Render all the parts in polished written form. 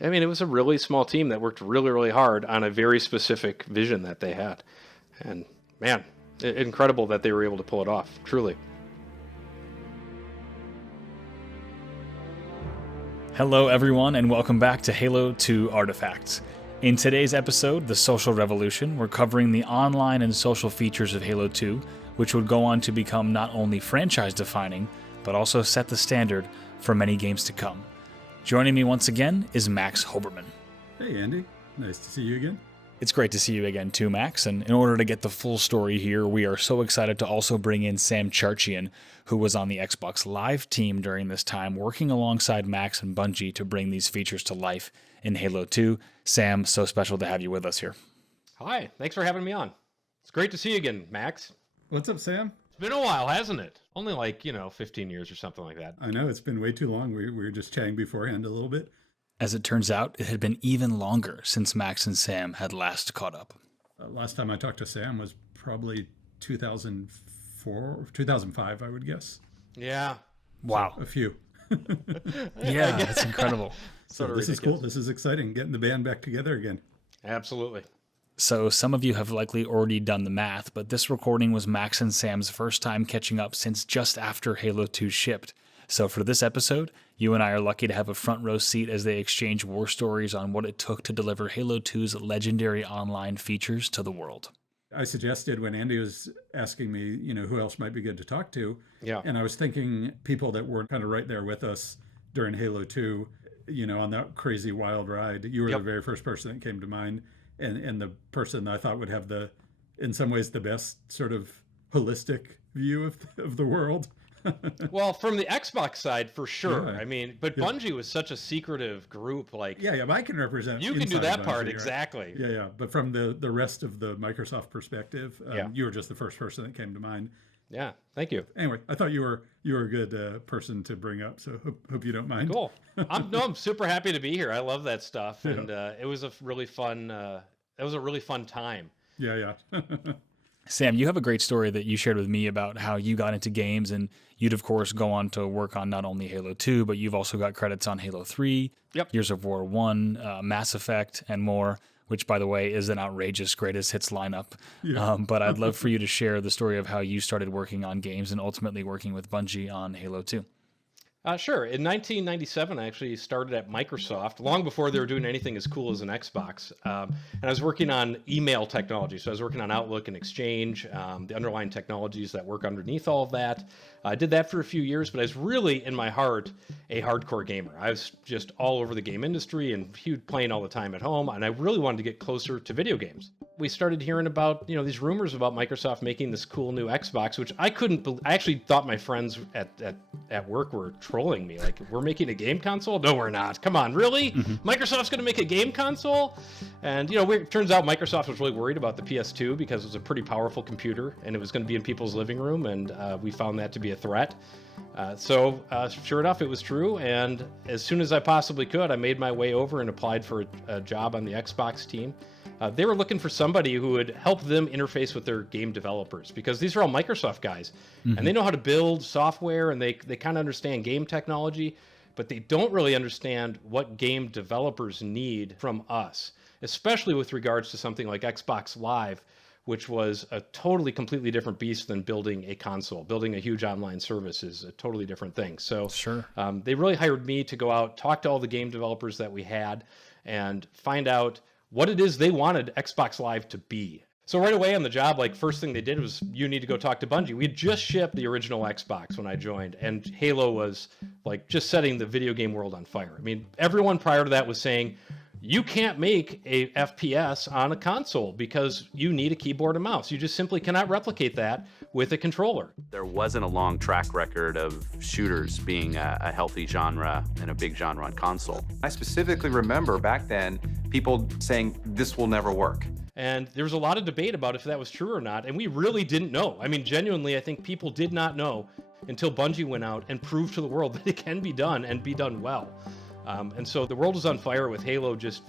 I mean, it was a really small team that worked really, really hard on a very specific vision that they had. And man, incredible that they were able to pull it off, truly. Hello everyone, and welcome back to Halo 2 Artifacts. In today's episode, The Social Revolution, we're covering the online and social features of Halo 2, which would go on to become not only franchise-defining, but also set the standard for many games to come. Joining me once again is Max Hoberman. Hey Andy, nice to see you again. It's great to see you again too, Max, and in order to get the full story here, we are so excited to also bring in Sam Charchian, who was on the Xbox Live team during this time, working alongside Max and Bungie to bring these features to life in Halo 2. Sam, so special to have you with us here. Hi, thanks for having me on. It's great to see you again, Max. What's up, Sam? It's been a while, hasn't it? Only 15 years or something like that. I know, it's been way too long. We were just chatting beforehand a little bit. As it turns out, it had been even longer since Max and Sam had last caught up. Last time I talked to Sam was probably 2004, 2005, I would guess. Yeah. Wow. So, a few. Yeah, that's incredible. So this is cool. This is exciting, getting the band back together again. Absolutely. So some of you have likely already done the math, but this recording was Max and Sam's first time catching up since just after Halo 2 shipped. So for this episode, you and I are lucky to have a front row seat as they exchange war stories on what it took to deliver Halo 2's legendary online features to the world. I suggested when Andy was asking me, who else might be good to talk to. Yeah. And I was thinking people that were kind of right there with us during Halo 2, on that crazy wild ride. You were the very first person that came to mind, and the person that I thought would have in some ways, the best sort of holistic view of the world. Well, from the Xbox side, for sure. Yeah. But Bungie was such a secretive group. Yeah, I can represent. You can do that Bungie, part, right? exactly. Yeah. But from the rest of the Microsoft perspective, you were just the first person that came to mind. Yeah, thank you. Anyway, I thought you were a good person to bring up, so hope you don't mind. Cool. I'm super happy to be here. I love that stuff, and it was a really fun. It was a really fun time. Yeah. Sam, you have a great story that you shared with me about how you got into games, and you'd, of course, go on to work on not only Halo 2, but you've also got credits on Halo 3, Gears of War 1, Mass Effect, and more, which, by the way, is an outrageous greatest hits lineup. Yeah. But I'd love for you to share the story of how you started working on games and ultimately working with Bungie on Halo 2. Sure. In 1997, I actually started at Microsoft, long before they were doing anything as cool as an Xbox. And I was working on email technology. So I was working on Outlook and Exchange, the underlying technologies that work underneath all of that. I did that for a few years, but I was really, in my heart, a hardcore gamer. I was just all over the game industry and playing all the time at home, and I really wanted to get closer to video games. We started hearing about, these rumors about Microsoft making this cool new Xbox, which I couldn't believe. I actually thought my friends at work were trolling me. Like, we're making a game console? No, we're not. Come on, really? Mm-hmm. Microsoft's going to make a game console? And, it turns out Microsoft was really worried about the PS2 because it was a pretty powerful computer, and it was going to be in people's living room, and we found that to be a threat. So sure enough, it was true, and as soon as I possibly could, I made my way over and applied for a job on the Xbox team. They were looking for somebody who would help them interface with their game developers, because these are all Microsoft guys, and they know how to build software, and they kind of understand game technology, but they don't really understand what game developers need from us, especially with regards to something like Xbox Live, which was a totally, completely different beast than building a console. Building a huge online service is a totally different thing. So sure. They really hired me to go out, talk to all the game developers that we had, and find out what it is they wanted Xbox Live to be. So right away on the job, first thing they did was, you need to go talk to Bungie. We had just shipped the original Xbox when I joined, and Halo was just setting the video game world on fire. I mean, everyone prior to that was saying, you can't make a FPS on a console because you need a keyboard and mouse. You just simply cannot replicate that with a controller. There wasn't a long track record of shooters being a healthy genre and a big genre on console. I specifically remember back then people saying this will never work. And there was a lot of debate about if that was true or not, and we really didn't know. I mean, genuinely, I think people did not know until Bungie went out and proved to the world that it can be done and be done well. And so the world was on fire with Halo just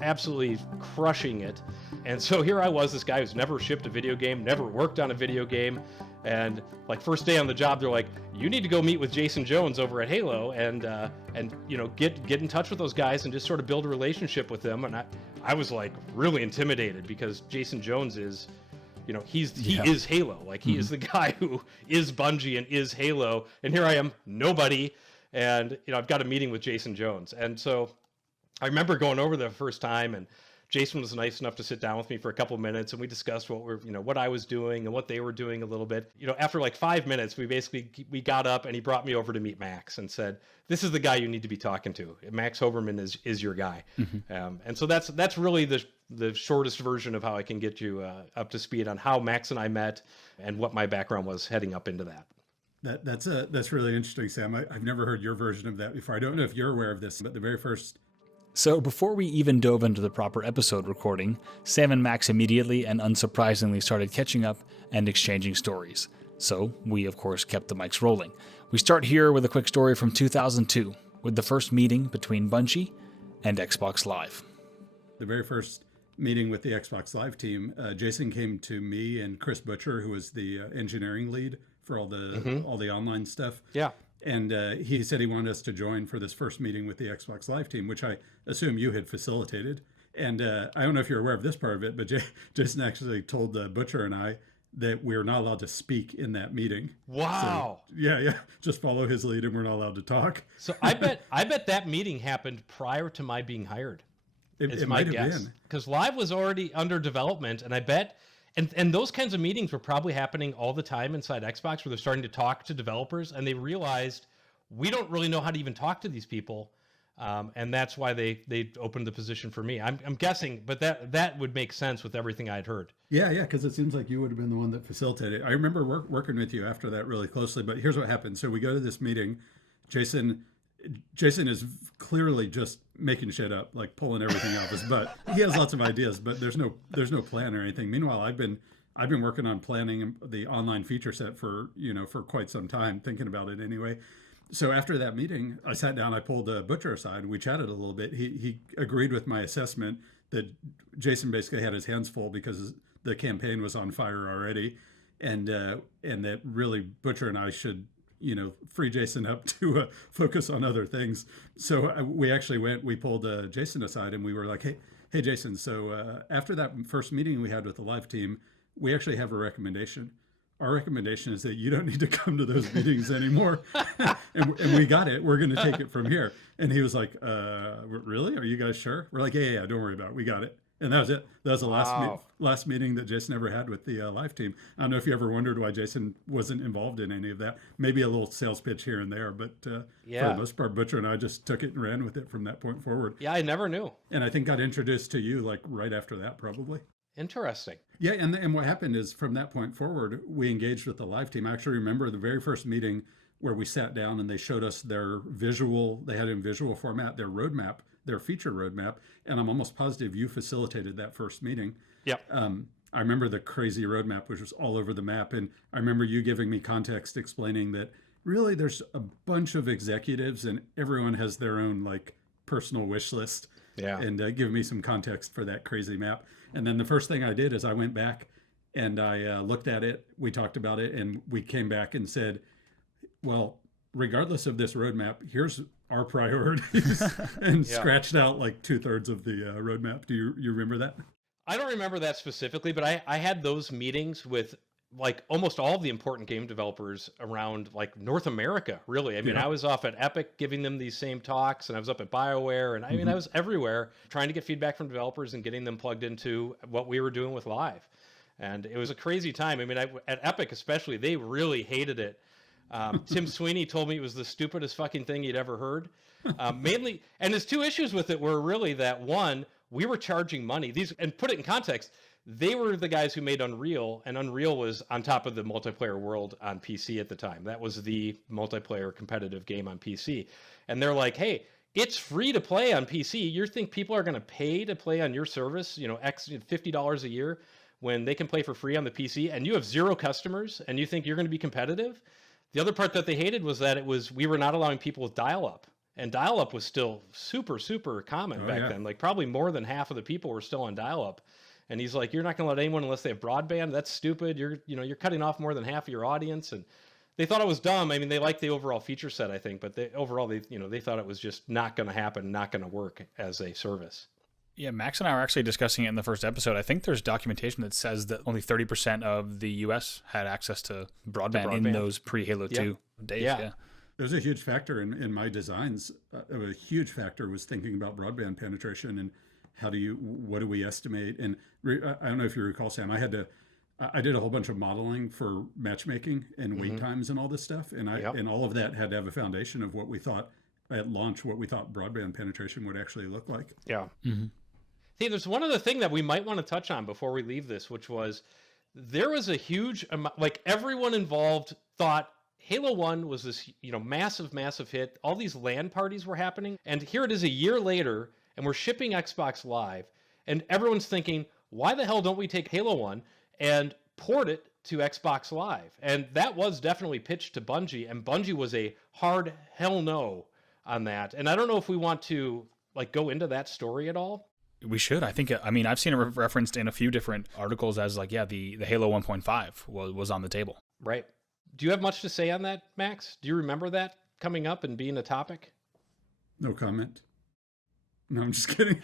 absolutely crushing it. And so here I was, this guy who's never shipped a video game, never worked on a video game, And like first day on the job, they're like, you need to go meet with Jason Jones over at Halo and get in touch with those guys and just sort of build a relationship with them. And I was like really intimidated because Jason Jones is, he is Halo. Like he is the guy who is Bungie and is Halo. And here I am, nobody. And, I've got a meeting with Jason Jones. And so I remember going over the first time, and Jason was nice enough to sit down with me for a couple of minutes, and we discussed what I was doing and what they were doing a little bit. After like 5 minutes, we got up and he brought me over to meet Max and said, "This is the guy you need to be talking to. Max Hoberman is your guy." And so that's really the shortest version of how I can get you up to speed on how Max and I met and what my background was heading up into that. That's really interesting, Sam. I've never heard your version of that before. I don't know if you're aware of this, but the very first. So before we even dove into the proper episode recording, Sam and Max immediately and unsurprisingly started catching up and exchanging stories. So we, of course, kept the mics rolling. We start here with a quick story from 2002, with the first meeting between Bungie and Xbox Live. The very first meeting with the Xbox Live team, Jason came to me and Chris Butcher, who was the engineering lead for all the online stuff. Yeah. And he said he wanted us to join for this first meeting with the Xbox Live team, which I assume you had facilitated. And I don't know if you're aware of this part of it, but Jason actually told Butcher and I that we were not allowed to speak in that meeting. Wow. So, yeah. Just follow his lead and we're not allowed to talk. So I bet that meeting happened prior to my being hired. It might have been. Because Live was already under development, and I bet... And those kinds of meetings were probably happening all the time inside Xbox, where they're starting to talk to developers, and they realized we don't really know how to even talk to these people, and that's why they opened the position for me. I'm guessing, but that would make sense with everything I'd heard. Yeah, because it seems like you would have been the one that facilitated. I remember working with you after that really closely. But here's what happened. So we go to this meeting. Jason is clearly just making shit up, like pulling everything out of his butt. He has lots of ideas, but there's no plan or anything. Meanwhile, I've been working on planning the online feature set for quite some time, thinking about it anyway. So after that meeting, I sat down, I pulled Butcher aside, we chatted a little bit. He agreed with my assessment that Jason basically had his hands full because the campaign was on fire already, and that really Butcher and I should free Jason up to focus on other things. So we pulled Jason aside and we were like, hey Jason, so after that first meeting we had with the Live team, we actually have a recommendation. Our recommendation is that you don't need to come to those meetings anymore. and we got it. We're going to take it from here. And he was like, really? Are you guys sure? We're like, yeah, don't worry about it. We got it. And that was it. That was the last meeting that Jason ever had with the Live team. I don't know if you ever wondered why Jason wasn't involved in any of that. Maybe a little sales pitch here and there, but for the most part, Butcher and I just took it and ran with it from that point forward. Yeah, I never knew. And I think got introduced to you like right after that, probably. Interesting. Yeah, and what happened is from that point forward, we engaged with the Live team. I actually remember the very first meeting where we sat down and they showed us they had in visual format, their roadmap, their feature roadmap, and I'm almost positive you facilitated that first meeting. Yep. I remember the crazy roadmap, which was all over the map, and I remember you giving me context explaining that really there's a bunch of executives and everyone has their own like personal wish list. Yeah. And giving me some context for that crazy map. And then the first thing I did is I went back and I looked at it, we talked about it, and we came back and said, well, regardless of this roadmap, here's our priorities, and scratched out like 2/3 of the roadmap. Do you remember that? I don't remember that specifically, but I had those meetings with like almost all of the important game developers around like North America, really. I mean, I was off at Epic giving them these same talks, and I was up at BioWare, and I mean, I was everywhere trying to get feedback from developers and getting them plugged into what we were doing with Live. And it was a crazy time. I mean, at Epic especially, they really hated it. Tim Sweeney told me it was the stupidest fucking thing he'd ever heard. Mainly, and his two issues with it were really that one, we were charging money. And put it in context, they were the guys who made Unreal, and Unreal was on top of the multiplayer world on PC at the time. That was the multiplayer competitive game on PC. And they're like, hey, it's free to play on PC. You think people are going to pay to play on your service, $50 a year when they can play for free on the PC, and you have 0 customers, and you think you're going to be competitive? The other part that they hated was that we were not allowing people with dial-up. And dial-up was still super, super common back then. Like probably more than half of the people were still on dial-up. And he's like, you're not going to let anyone unless they have broadband. That's stupid. You're cutting off more than half of your audience. And they thought it was dumb. I mean, they liked the overall feature set, I think, but they thought it was just not going to happen, not going to work as a service. Yeah, Max and I were actually discussing it in the first episode. I think there's documentation that says that only 30% of the U.S. had access to broadband in those pre-Halo 2 days. Yeah. There's a huge factor in my designs. A huge factor was thinking about broadband penetration and what do we estimate? And I don't know if you recall, Sam, I did a whole bunch of modeling for matchmaking and wait times and all this stuff. And and all of that had to have a foundation of what we thought at launch, what we thought broadband penetration would actually look like. Yeah. Mm-hmm. Hey, there's one other thing that we might want to touch on before we leave this, which was there was a huge amount, like everyone involved thought Halo 1 was this, massive hit. All these LAN parties were happening. And here it is a year later, and we're shipping Xbox Live. And everyone's thinking, why the hell don't we take Halo 1 and port it to Xbox Live? And that was definitely pitched to Bungie. And Bungie was a hard hell no on that. And I don't know if we want to go into that story at all. We should. I think, I've seen it referenced in a few different articles as the Halo 1.5 was on the table. Right. Do you have much to say on that, Max? Do you remember that coming up and being a topic? No comment. No, I'm just kidding.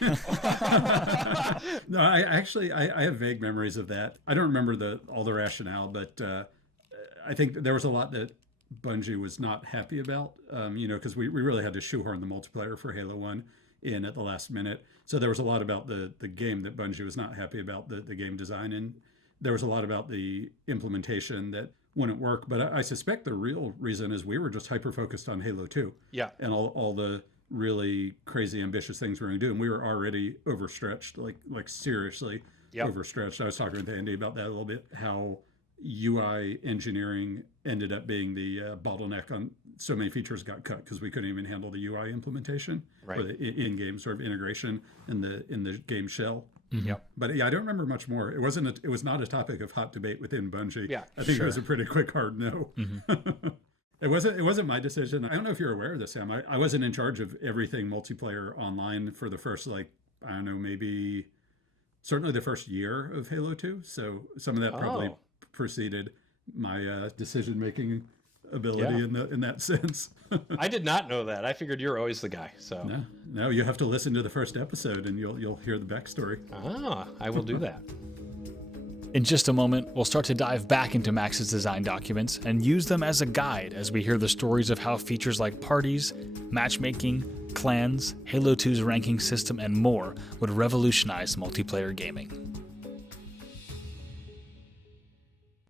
No, I have vague memories of that. I don't remember all the rationale, but I think there was a lot that Bungie was not happy about, because we really had to shoehorn the multiplayer for Halo 1 in at the last minute. So there was a lot about the game that Bungie was not happy about, the game design, and there was a lot about the implementation that wouldn't work. But I suspect the real reason is we were just hyper-focused on Halo 2. Yeah. And all the really crazy ambitious things we were going to do, and we were already overstretched, like seriously overstretched. I was talking with Andy about that a little bit, how UI engineering ended up being the bottleneck on so many features got cut because we couldn't even handle the UI implementation or the in-game sort of integration in the game shell. Mm-hmm. Yep. But I don't remember much more. It was not a topic of hot debate within Bungie. Yeah, I think it was a pretty quick hard no. Mm-hmm. It wasn't my decision. I don't know if you're aware of this, Sam. I wasn't in charge of everything multiplayer online for the first, maybe certainly the first year of Halo 2. So some of that probably preceded my decision-making ability in that sense. I did not know that. I figured you're always the guy. So no, you have to listen to the first episode and you'll hear the backstory. I will do that. In just a moment, we'll start to dive back into Max's design documents and use them as a guide as we hear the stories of how features like parties, matchmaking, clans, Halo 2's ranking system, and more would revolutionize multiplayer gaming.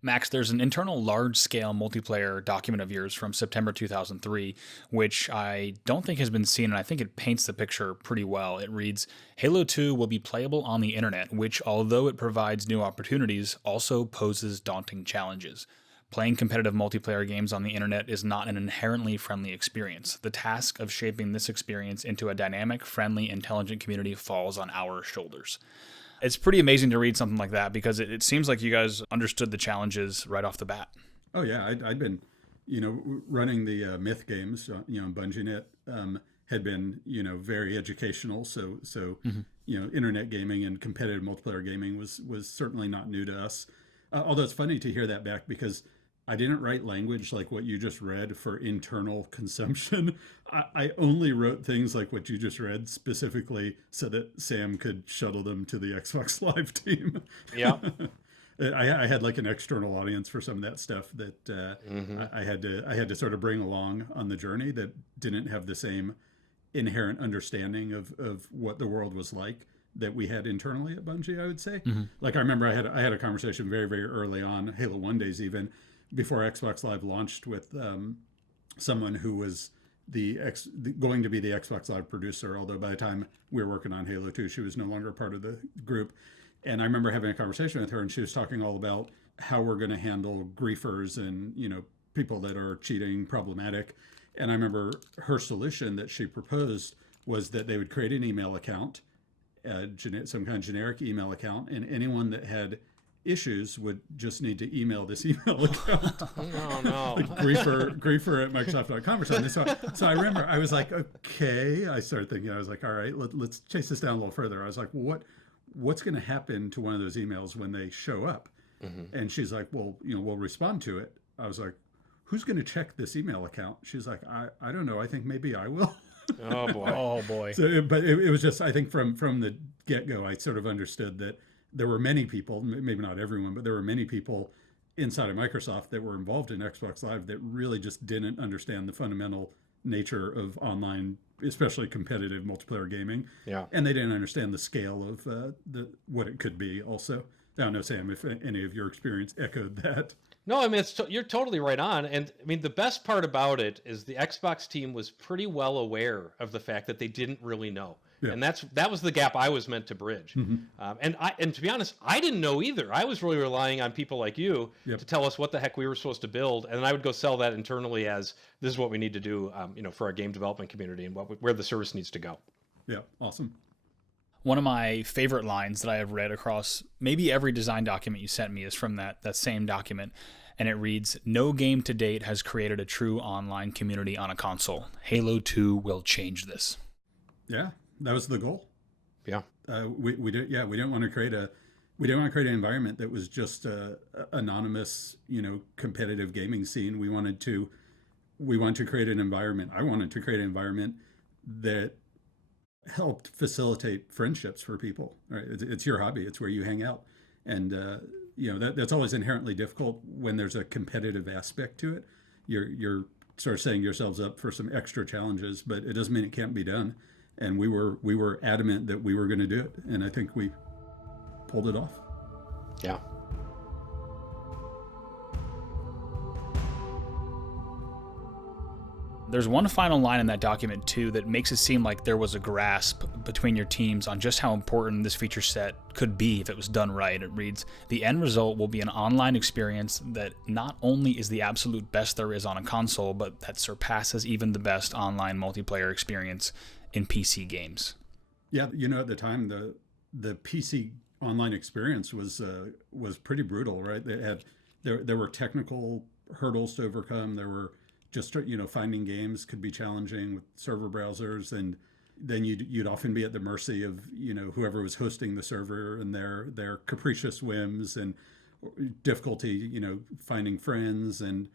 Max, there's an internal large-scale multiplayer document of yours from September 2003, which I don't think has been seen, and I think it paints the picture pretty well. It reads, Halo 2 will be playable on the internet, which, although it provides new opportunities, also poses daunting challenges. Playing competitive multiplayer games on the internet is not an inherently friendly experience. The task of shaping this experience into a dynamic, friendly, intelligent community falls on our shoulders. It's pretty amazing to read something like that because it seems like you guys understood the challenges right off the bat. Oh yeah, I'd been, running the Myth games, BungieNet had been, very educational. So internet gaming and competitive multiplayer gaming was certainly not new to us. Although it's funny to hear that back because I didn't write language like what you just read for internal consumption. I only wrote things like what you just read specifically so that Sam could shuttle them to the Xbox Live team. Yeah. I had an external audience for some of that stuff that I had to sort of bring along on the journey that didn't have the same inherent understanding of what the world was like that we had internally at Bungie, I would say. Mm-hmm. I remember I had a conversation very, very early on, Halo 1 days even, before Xbox Live launched with someone who was going to be the Xbox Live producer, although by the time we were working on Halo 2, she was no longer part of the group. And I remember having a conversation with her, and she was talking all about how we're going to handle griefers and, people that are cheating, problematic. And I remember her solution that she proposed was that they would create an email account, some kind of generic email account, and anyone that had issues would just need to email this email account. Oh no. griefer at Microsoft.com or something. So I remember I was like, okay. I started thinking, I was like, all right, let's chase this down a little further. I was like, what's going to happen to one of those emails when they show up? And she's like, well, we'll respond to it. I was like, who's going to check this email account? She's like, I don't know. I think maybe I will. Oh boy. Oh boy. So, but it was just, I think from the get-go, I sort of understood that there were many people, maybe not everyone, but there were many people inside of Microsoft that were involved in Xbox Live that really just didn't understand the fundamental nature of online, especially competitive multiplayer gaming. Yeah. And they didn't understand the scale of what it could be also. I don't know, Sam, if any of your experience echoed that. No, I mean, you're totally right on. And I mean, the best part about it is the Xbox team was pretty well aware of the fact that they didn't really know. Yeah. And that was the gap I was meant to bridge. And to be honest, I didn't know either. I was really relying on people like you to tell us what the heck we were supposed to build. And I would go sell that internally as this is what we need to do, for our game development community and where the service needs to go. Yeah, awesome. One of my favorite lines that I have read across maybe every design document you sent me is from that same document. And it reads, "No game to date has created a true online community on a console. Halo 2 will change this." Yeah, that was the goal. Yeah. We didn't want to create an environment that was just a anonymous, competitive gaming scene. We wanted to create an environment. I wanted to create an environment that helped facilitate friendships for people. Right? It's your hobby. It's where you hang out, and that's always inherently difficult when there's a competitive aspect to it. You're sort of setting yourselves up for some extra challenges, but it doesn't mean it can't be done. And we were adamant that we were going to do it, and I think we pulled it off. Yeah. There's one final line in that document, too, that makes it seem like there was a grasp between your teams on just how important this feature set could be if it was done right. It reads, "The end result will be an online experience that not only is the absolute best there is on a console, but that surpasses even the best online multiplayer experience in PC games." Yeah, at the time, the PC online experience was pretty brutal, right? There were technical hurdles to overcome. There were just finding games could be challenging with server browsers, and then you'd often be at the mercy of whoever was hosting the server and their capricious whims and difficulty finding friends, and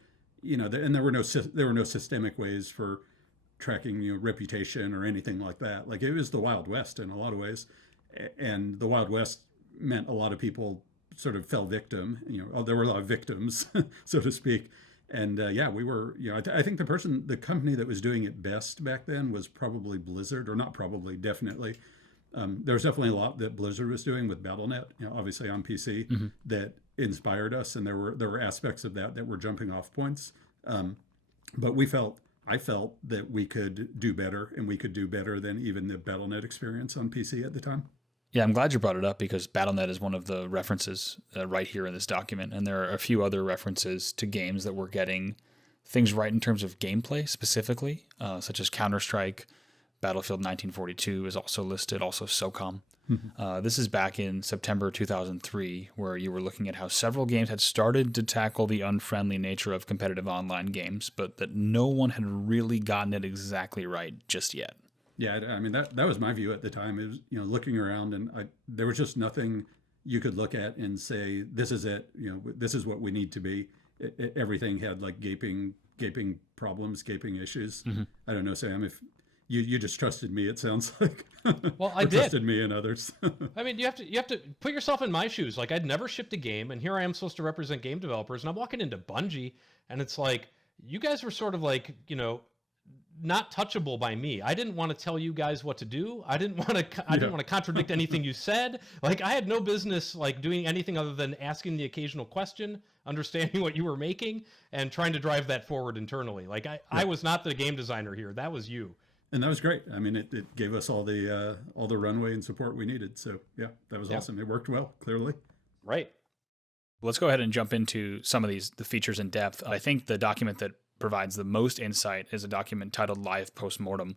there were no systemic ways for tracking reputation or anything like that. Like, it was the Wild West in a lot of ways, and the Wild West meant a lot of people sort of fell victim. There were a lot of victims, so to speak. And we were, I think the company that was doing it best back then was probably Blizzard, or not probably, definitely. There was definitely a lot that Blizzard was doing with Battle.net, obviously on PC, that inspired us, and there were aspects of that were jumping off points. But I felt that we could do better, and we could do better than even the Battle.net experience on PC at the time. Yeah, I'm glad you brought it up, because Battle.net is one of the references right here in this document. And there are a few other references to games that were getting things right in terms of gameplay specifically, such as Counter-Strike. Battlefield 1942 is also listed, also SOCOM. This is back in September 2003, where you were looking at how several games had started to tackle the unfriendly nature of competitive online games, but that no one had really gotten it exactly right just yet. Yeah, I mean, that was my view at the time. It was, looking around, and there was just nothing you could look at and say, this is it, this is what we need to be. Everything had like gaping problems, gaping issues. I don't know, Sam, if you just trusted me, it sounds like. Well, I did. Trusted me and others. I mean, you have to put yourself in my shoes. Like, I'd never shipped a game, and here I am supposed to represent game developers, and I'm walking into Bungie, and it's like, you guys were sort of like, not touchable by me. I didn't want to tell you guys what to do. I didn't want to contradict anything you said. Like, I had no business like doing anything other than asking the occasional question, understanding what you were making, and trying to drive that forward internally. Like, I was not the game designer here. That was you. And that was great. I mean, it gave us all the runway and support we needed. So yeah, that was awesome. It worked well, clearly. Right. Let's go ahead and jump into some of the features in depth. I think the document that provides the most insight is a document titled Live Postmortem,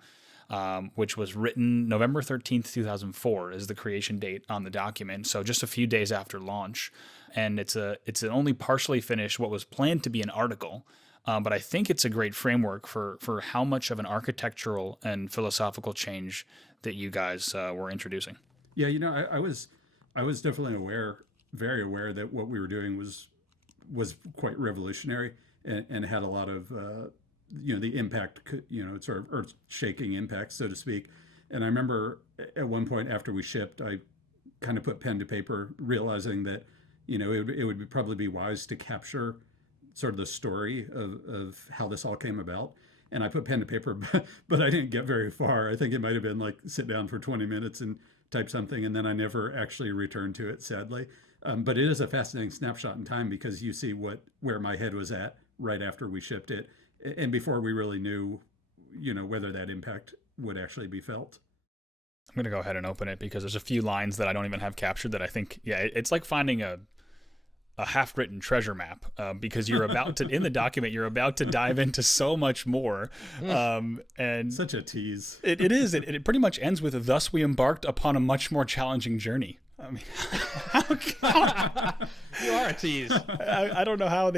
which was written November 13th, 2004 is the creation date on the document. So just a few days after launch. And it's an only partially finished, what was planned to be an article. But I think it's a great framework for how much of an architectural and philosophical change that you guys were introducing. Yeah, I was I was definitely very aware that what we were doing was quite revolutionary and had a lot of the impact, sort of earth-shaking impact, so to speak. And I remember at one point after we shipped, I kind of put pen to paper, realizing that it would probably be wise to capture sort of the story of how this all came about. And I put pen to paper, but I didn't get very far. I think it might have been like sit down for 20 minutes and type something, and then I never actually returned to it, sadly. But it is a fascinating snapshot in time because you see where my head was at right after we shipped it, and before we really knew, whether that impact would actually be felt. I'm going to go ahead and open it because there's a few lines that I don't even have captured that I think, it's like finding a half-written treasure map because you're about to, in the document, you're about to dive into so much more. And such a tease. It is. It pretty much ends with, thus we embarked upon a much more challenging journey. I mean, you are a tease. I don't know how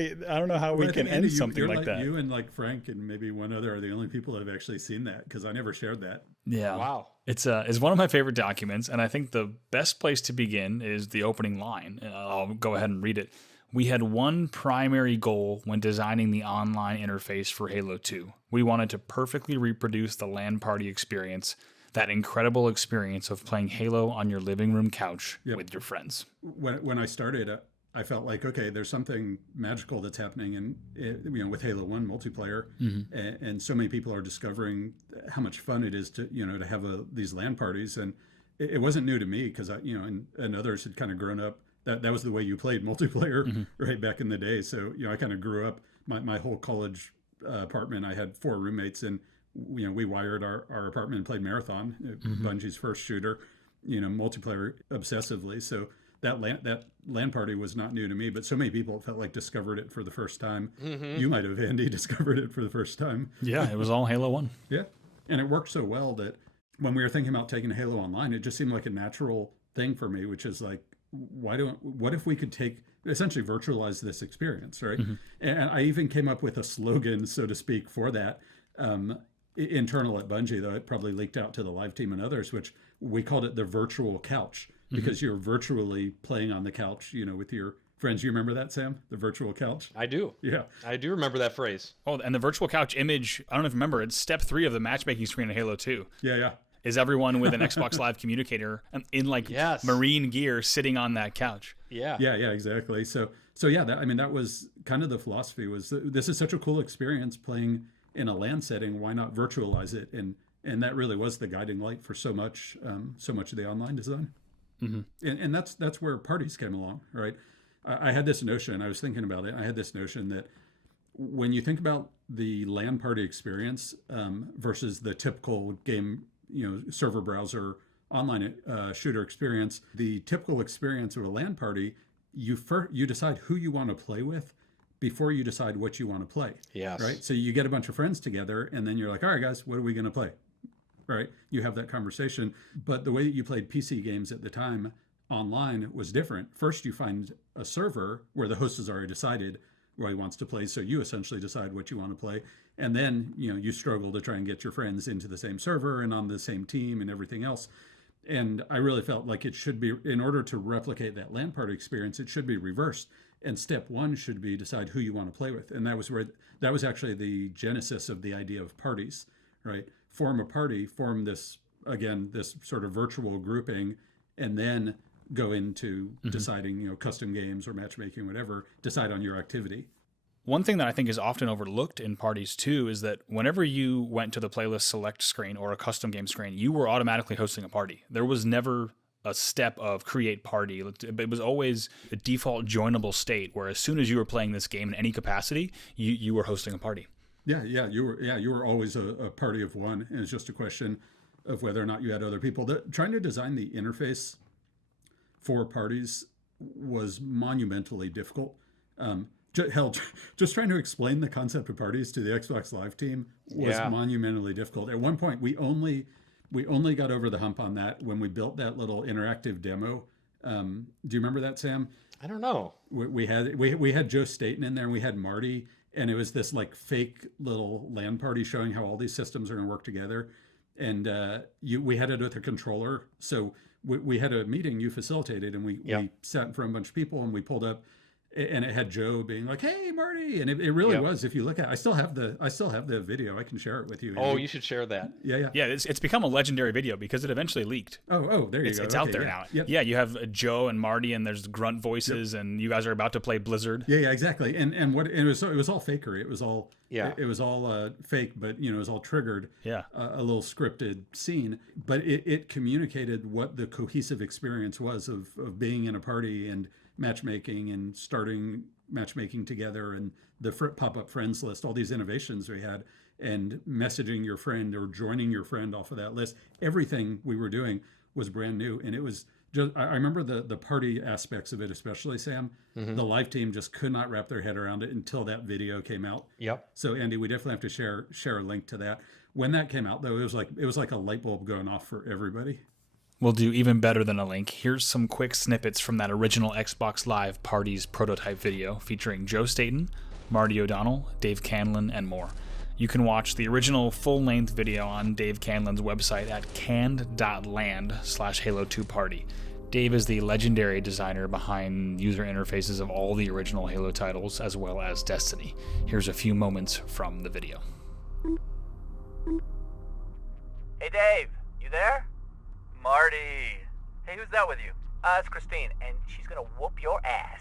we can end something like that. You and like Frank and maybe one other are the only people that have actually seen that, because I never shared that. Yeah. Wow. It's one of my favorite documents, and I think the best place to begin is the opening line. I'll go ahead and read it. We had one primary goal when designing the online interface for Halo 2. We wanted to perfectly reproduce the LAN party experience, that incredible experience of playing Halo on your living room couch with your friends. When I started, I felt like, okay, there's something magical that's happening with Halo 1 multiplayer, and so many people are discovering how much fun it is to have these LAN parties, and it wasn't new to me because and others had kind of grown up. That was the way you played multiplayer right back in the day. So I kind of grew up. My whole college apartment, I had 4 roommates, and we wired our apartment and played Marathon, Bungie's first shooter, multiplayer obsessively. So that LAN party was not new to me, but so many people felt like discovered it for the first time. You might have, Andy, discovered it for the first time. Yeah, it was all Halo 1. Yeah, and it worked so well that when we were thinking about taking Halo online, it just seemed like a natural thing for me, which is like, what if we could essentially virtualize this experience, right? And I even came up with a slogan, so to speak, for that. Internal at Bungie, though it probably leaked out to the live team and others, which we called it the virtual couch, because you're virtually playing on the couch, with your friends. You remember that, Sam? The virtual couch? I do. Yeah. I do remember that phrase. Oh, and the virtual couch image, I don't know if you remember, it's step 3 of the matchmaking screen in Halo 2. Yeah. Is everyone with an Xbox Live communicator in marine gear sitting on that couch. Yeah, exactly. So yeah, that was kind of the philosophy, was this is such a cool experience playing in a LAN setting, why not virtualize it? And that really was the guiding light for so much of the online design. And that's where parties came along, right? I had this notion, I was thinking about it, I had this notion that when you think about the LAN party experience versus the typical game, server browser online shooter experience, the typical experience of a LAN party, you decide who you want to play with before you decide what you want to play. Yes. Right. So you get a bunch of friends together, and then you're like, all right, guys, what are we going to play? Right. You have that conversation. But the way that you played PC games at the time online was different. First, you find a server where the host has already decided what he wants to play. So you essentially decide what you want to play. And then, you struggle to try and get your friends into the same server and on the same team and everything else. And I really felt like it should be, in order to replicate that LAN party experience, it should be reversed. And step 1 should be decide who you want to play with. And that was actually the genesis of the idea of parties, right? Form a party, form this sort of virtual grouping, and then go into deciding, custom games or matchmaking, whatever, decide on your activity. One thing that I think is often overlooked in parties too is that whenever you went to the playlist select screen or a custom game screen, you were automatically hosting a party. There was never a step of create party. It was always a default joinable state where as soon as you were playing this game in any capacity, you were hosting a party. Yeah, you were always a party of one, and it's just a question of whether or not you had other people. Trying to design the interface for parties was monumentally difficult. Just trying to explain the concept of parties to the Xbox Live team was monumentally difficult. At one point, we only got over the hump on that when we built that little interactive demo. Do you remember that, Sam? I don't know. We had Joe Staten in there, and we had Marty, and it was this like fake little LAN party showing how all these systems are going to work together. and we had it with a controller. So we had a meeting you facilitated, and we sat in front of a bunch of people, and we pulled up, and it had Joe being like, "Hey, Marty," and it really was. If you look at, I still have the video. I can share it with you. Oh, you should share that. Yeah. It's become a legendary video because it eventually leaked. Oh, there you go. It's out there now. Yep. Yeah, you have Joe and Marty, and there's grunt voices, and you guys are about to play Blizzard. Yeah, exactly. And what it was all fakery. It was all it was all fake, but it was all triggered. Yeah, a little scripted scene, but it communicated what the cohesive experience was of being in a party and matchmaking and starting matchmaking together, and the pop-up friends list, all these innovations we had, and messaging your friend or joining your friend off of that list. Everything we were doing was brand new, and it was just, I remember the party aspects of it, especially Sam. The live team just could not wrap their head around it until that video came out. Yep. So Andy, we definitely have to share a link to that. When that came out, though, it was like a light bulb going off for everybody. We'll do even better than a link. Here's some quick snippets from that original Xbox Live Parties prototype video featuring Joe Staten, Marty O'Donnell, Dave Canlin, and more. You can watch the original full-length video on Dave Canlin's website at canned.land/Halo2Party. Dave is the legendary designer behind user interfaces of all the original Halo titles, as well as Destiny. Here's a few moments from the video. Hey Dave, you there? Marty. Hey, who's that with you? It's Christine, and she's gonna whoop your ass.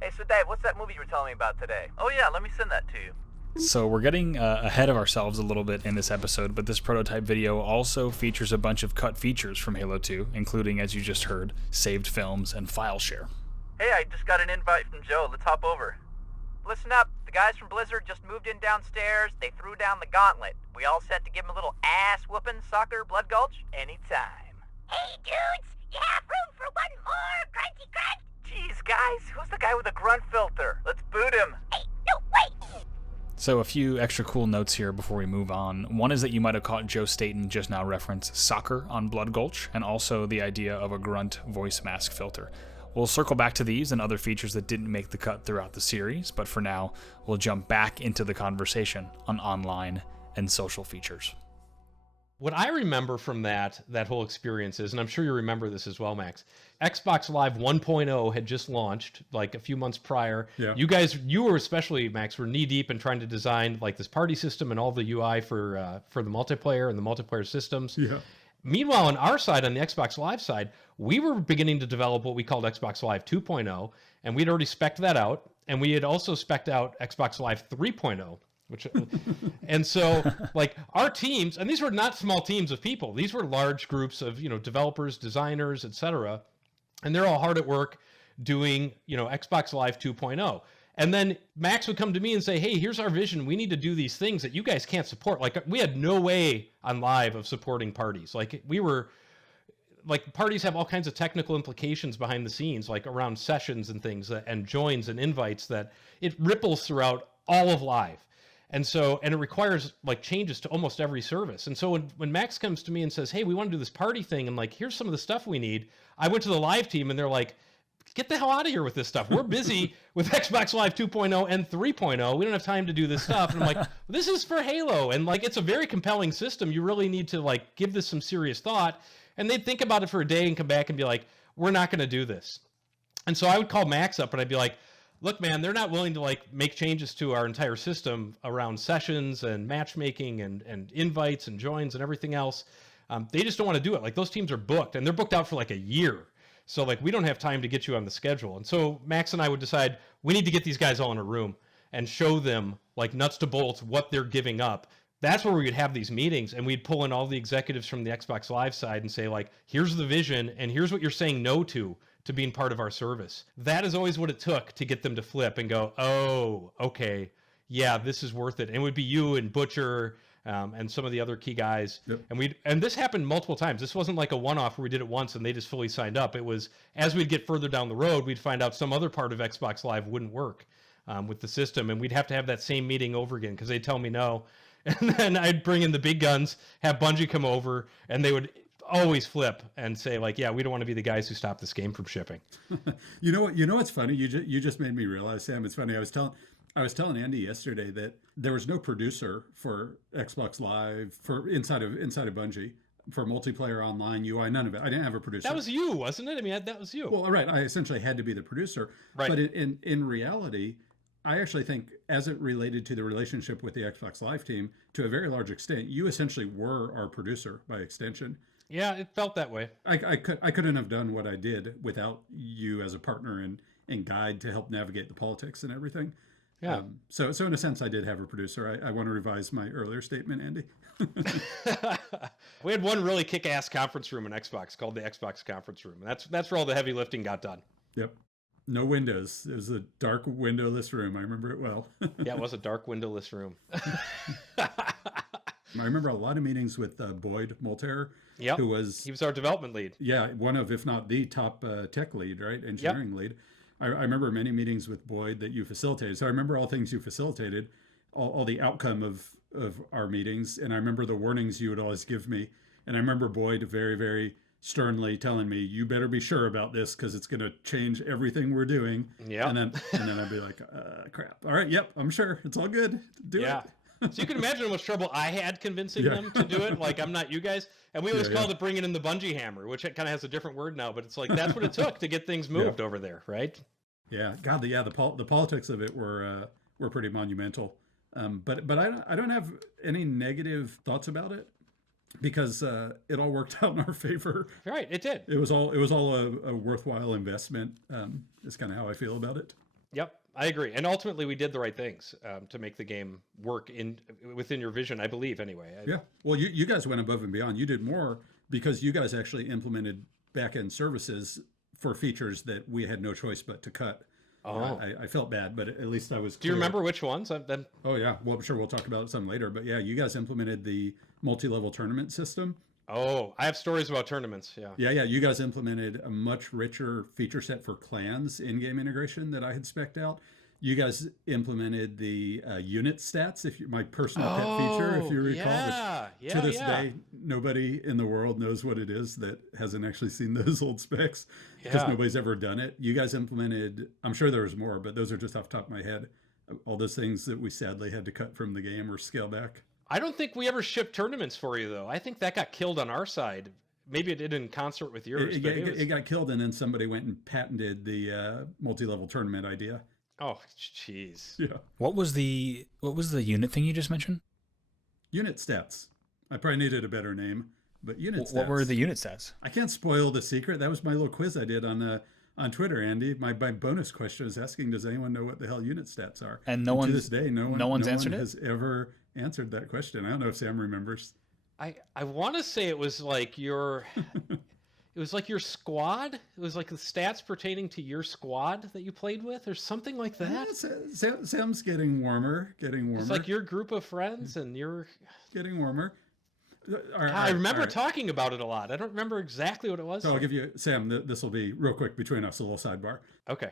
Hey, so Dave, what's that movie you were telling me about today? Oh yeah, let me send that to you. So we're getting ahead of ourselves a little bit in this episode, but this prototype video also features a bunch of cut features from Halo 2, including, as you just heard, saved films and file share. Hey, I just got an invite from Joe. Let's hop over. Listen up. The guys from Blizzard just moved in downstairs. They threw down the gauntlet. We all set to give them a little ass-whooping, soccer, blood gulch, anytime. Hey, dudes! You have room for one more grunty grunt? Jeez, guys, who's the guy with the grunt filter? Let's boot him. Hey, no, wait! So a few extra cool notes here before we move on. One is that you might have caught Joe Staten just now reference soccer on Blood Gulch, and also the idea of a grunt voice mask filter. We'll circle back to these and other features that didn't make the cut throughout the series, but for now, we'll jump back into the conversation on online and social features. What I remember from that whole experience is, and I'm sure you remember this as well, Max, Xbox Live 1.0 had just launched like a few months prior. Yeah. You were especially, Max, were knee deep in trying to design like this party system and all the UI for the multiplayer and the multiplayer systems. Yeah. Meanwhile, on our side, on the Xbox Live side, we were beginning to develop what we called Xbox Live 2.0, and we'd already spec'd that out, and we had also spec'd out Xbox Live 3.0. And so like our teams, and these were not small teams of people, these were large groups of, developers, designers, etc. And they're all hard at work doing, Xbox Live 2.0. And then Max would come to me and say, hey, here's our vision. We need to do these things that you guys can't support. Like we had no way on Live of supporting parties. Like parties have all kinds of technical implications behind the scenes, like around sessions and things and joins and invites that it ripples throughout all of Live. And it requires like changes to almost every service. And so when Max comes to me and says, hey, we want to do this party thing, and like, here's some of the stuff we need. I went to the Live team and they're like, get the hell out of here with this stuff. We're busy with Xbox Live 2.0 and 3.0. We don't have time to do this stuff. And I'm like, this is for Halo. And like, it's a very compelling system. You really need to like give this some serious thought. And they'd think about it for a day and come back and be like, we're not going to do this. And so I would call Max up and I'd be like, look, man, they're not willing to like make changes to our entire system around sessions and matchmaking and invites and joins and everything else. They just don't want to do it. Like those teams are booked and they're booked out for like a year. So like, we don't have time to get you on the schedule. And so Max and I would decide we need to get these guys all in a room and show them like nuts to bolts what they're giving up. That's where we would have these meetings and we'd pull in all the executives from the Xbox Live side and say like, here's the vision and here's what you're saying no to being part of our service. That is always what it took to get them to flip and go, oh, okay, yeah, this is worth it. And it would be you and Butcher and some of the other key guys. Yep. And this happened multiple times. This wasn't like a one-off where we did it once and they just fully signed up. It was, as we'd get further down the road, we'd find out some other part of Xbox Live wouldn't work with the system. And we'd have to have that same meeting over again because they'd tell me no. And then I'd bring in the big guns, have Bungie come over, and they would always flip and say like, yeah, we don't want to be the guys who stop this game from shipping. You know what's funny? You just made me realize, Sam, it's funny. I I was telling Andy yesterday that there was no producer for Xbox Live for inside of Bungie for multiplayer online UI. None of it. I didn't have a producer. That was you, wasn't it? I mean, that was you. Well, right. I essentially had to be the producer. Right. But in reality, I actually think, as it related to the relationship with the Xbox Live team, to a very large extent, you essentially were our producer by extension. Yeah, it felt that way. I couldn't have done what I did without you as a partner and guide to help navigate the politics and everything. Yeah. So in a sense, I did have a producer. I want to revise my earlier statement, Andy. We had one really kick-ass conference room in Xbox called the Xbox conference room. And that's where all the heavy lifting got done. Yep. No windows. It was a dark windowless room. I remember it well. Yeah, it was a dark windowless room. I remember a lot of meetings with Boyd Molter, Yep. he was our development lead. Yeah, one of, if not the top tech lead, right? Engineering lead. I remember many meetings with Boyd that you facilitated. So I remember all things you facilitated, all the outcome of our meetings. And I remember the warnings you would always give me. And I remember Boyd very, very sternly telling me, you better be sure about this because it's going to change everything we're doing. Yeah. And then I'd be like, crap. All right. Yep. I'm sure. It's all good. Do it. So you can imagine how much trouble I had convincing them to do it. Like, I'm not you guys. And we always called it bringing in the Bungie hammer, which kind of has a different word now, but it's like, that's what it took to get things moved over there, right? Yeah. God, the politics of it were pretty monumental. But I don't have any negative thoughts about it because it all worked out in our favor. Right. It did. It was all a worthwhile investment. Is kind of how I feel about it. Yep. I agree. And ultimately, we did the right things to make the game work within your vision, I believe, anyway. Yeah. Well, you guys went above and beyond. You did more because you guys actually implemented back-end services for features that we had no choice but to cut. Oh. I felt bad, but at least I was Do you clear. remember which ones? Oh, yeah. Well, I'm sure we'll talk about it some later. But yeah, you guys implemented the multi-level tournament system. Oh, I have stories about tournaments. Yeah. Yeah. You guys implemented a much richer feature set for clans in-game integration that I had spec'd out. You guys implemented the unit stats, my personal pet feature, if you recall. Which to this day, nobody in the world knows what it is that hasn't actually seen those old specs because nobody's ever done it. You guys implemented, I'm sure there was more, but those are just off the top of my head. All those things that we sadly had to cut from the game or scale back. I don't think we ever shipped tournaments for you, though. I think that got killed on our side. Maybe it did in concert with yours. It got killed, and then somebody went and patented the multi-level tournament idea. Oh, jeez. Yeah. What was the unit thing you just mentioned? Unit stats. I probably needed a better name, but unit stats. What were the unit stats? I can't spoil the secret. That was my little quiz I did on Twitter, Andy. My bonus question is asking, does anyone know what the hell unit stats are? And to this day, no one has ever answered that question. I don't know if Sam remembers. I want to say it was like your it was like your squad. It was like the stats pertaining to your squad that you played with or something like that. Yeah, Sam's getting warmer. It's like your group of friends and you're getting warmer. I remember talking about it a lot. I don't remember exactly what it was. So I'll give you, Sam, this will be real quick between us, a little sidebar. Okay.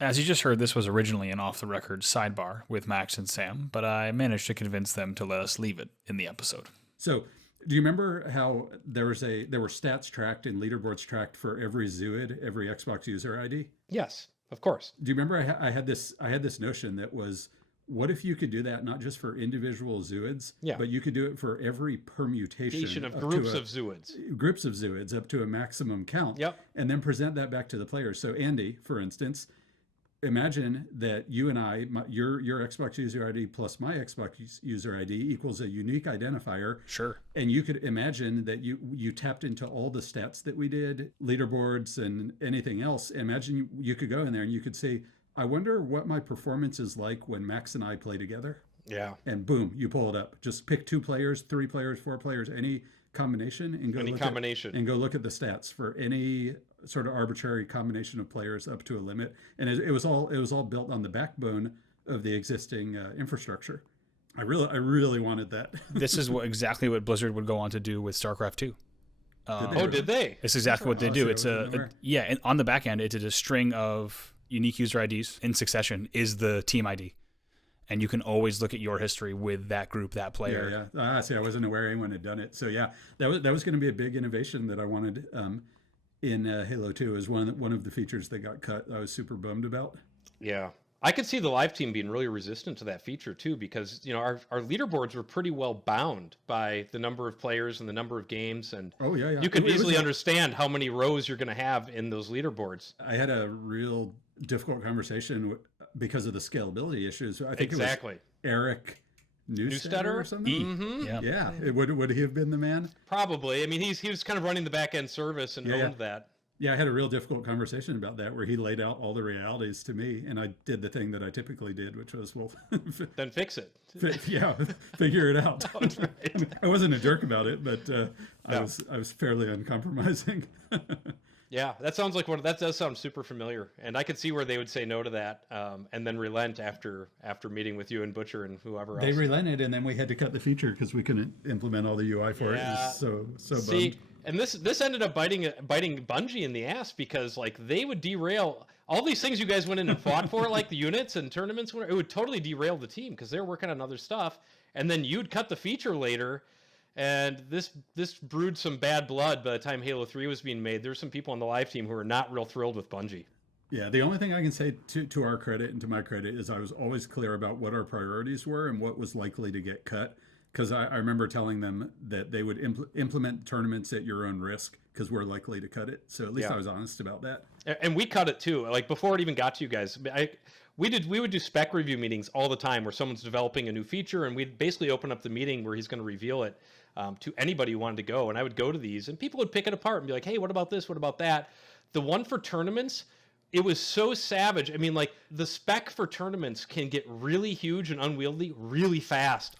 As you just heard, this was originally an off-the-record sidebar with Max and Sam, but I managed to convince them to let us leave it in the episode. So, do you remember how there were stats tracked and leaderboards tracked for every Zooid, every Xbox user ID? Yes, of course. Do you remember I had this notion that was, what if you could do that not just for individual Zooids, but you could do it for every permutation of groups of Zooids. Groups of Zooids up to a maximum count. Yep. And then present that back to the players. So Andy, for instance, imagine that you and I, your Xbox user ID plus my Xbox user ID equals a unique identifier. Sure. And you could imagine that you tapped into all the stats that we did, leaderboards and anything else. Imagine you could go in there and you could say, I wonder what my performance is like when Max and I play together. Yeah. And boom, you pull it up. Just pick 2 players, 3 players, 4 players, any combination, and go look at the stats for any sort of arbitrary combination of players up to a limit. And it was all built on the backbone of the existing infrastructure. I really wanted that. This is exactly what Blizzard would go on to do with StarCraft 2. Did they? It's exactly what they do. It's and on the back end, it's a string of unique user IDs in succession is the team ID. And you can always look at your history with that group, that player. Yeah. See, I wasn't aware anyone had done it. So yeah, that was going to be a big innovation that I wanted in Halo 2 is one of the features that got cut. I was super bummed about. Yeah. I could see the live team being really resistant to that feature too, because our leaderboards were pretty well bound by the number of players and the number of games, and you could easily understand how many rows you're going to have in those leaderboards. I had a real difficult conversation because of the scalability issues. I think it was Eric Newstetter or something. Mm-hmm. Yeah. Would he have been the man? Probably. I mean, he was kind of running the back end service and owned that. Yeah, I had a real difficult conversation about that where he laid out all the realities to me, and I did the thing that I typically did, which was, well... then fix it. Figure it out. I wasn't a jerk about it, but I was fairly uncompromising. Yeah, that sounds like that does sound super familiar, and I could see where they would say no to that, and then relent after meeting with you and Butcher and whoever else. They relented, and then we had to cut the feature because we couldn't implement all the UI for it. It was so bummed. And this ended up biting Bungie in the ass, because like they would derail all these things you guys went in and fought for, like the units and tournaments. It would totally derail the team because they're working on other stuff, and then you'd cut the feature later. And this brewed some bad blood by the time Halo 3 was being made. There's some people on the live team who are not real thrilled with Bungie. Yeah, the only thing I can say to our credit and to my credit is I was always clear about what our priorities were and what was likely to get cut. Because I remember telling them that they would implement tournaments at your own risk because we're likely to cut it. So at least I was honest about that. And we cut it too. Like before it even got to you guys, we would do spec review meetings all the time where someone's developing a new feature, and we'd basically open up the meeting where he's going to reveal it to anybody who wanted to go. And I would go to these, and people would pick it apart and be like, hey, what about this? What about that? The one for tournaments, it was so savage. I mean, like the spec for tournaments can get really huge and unwieldy really fast.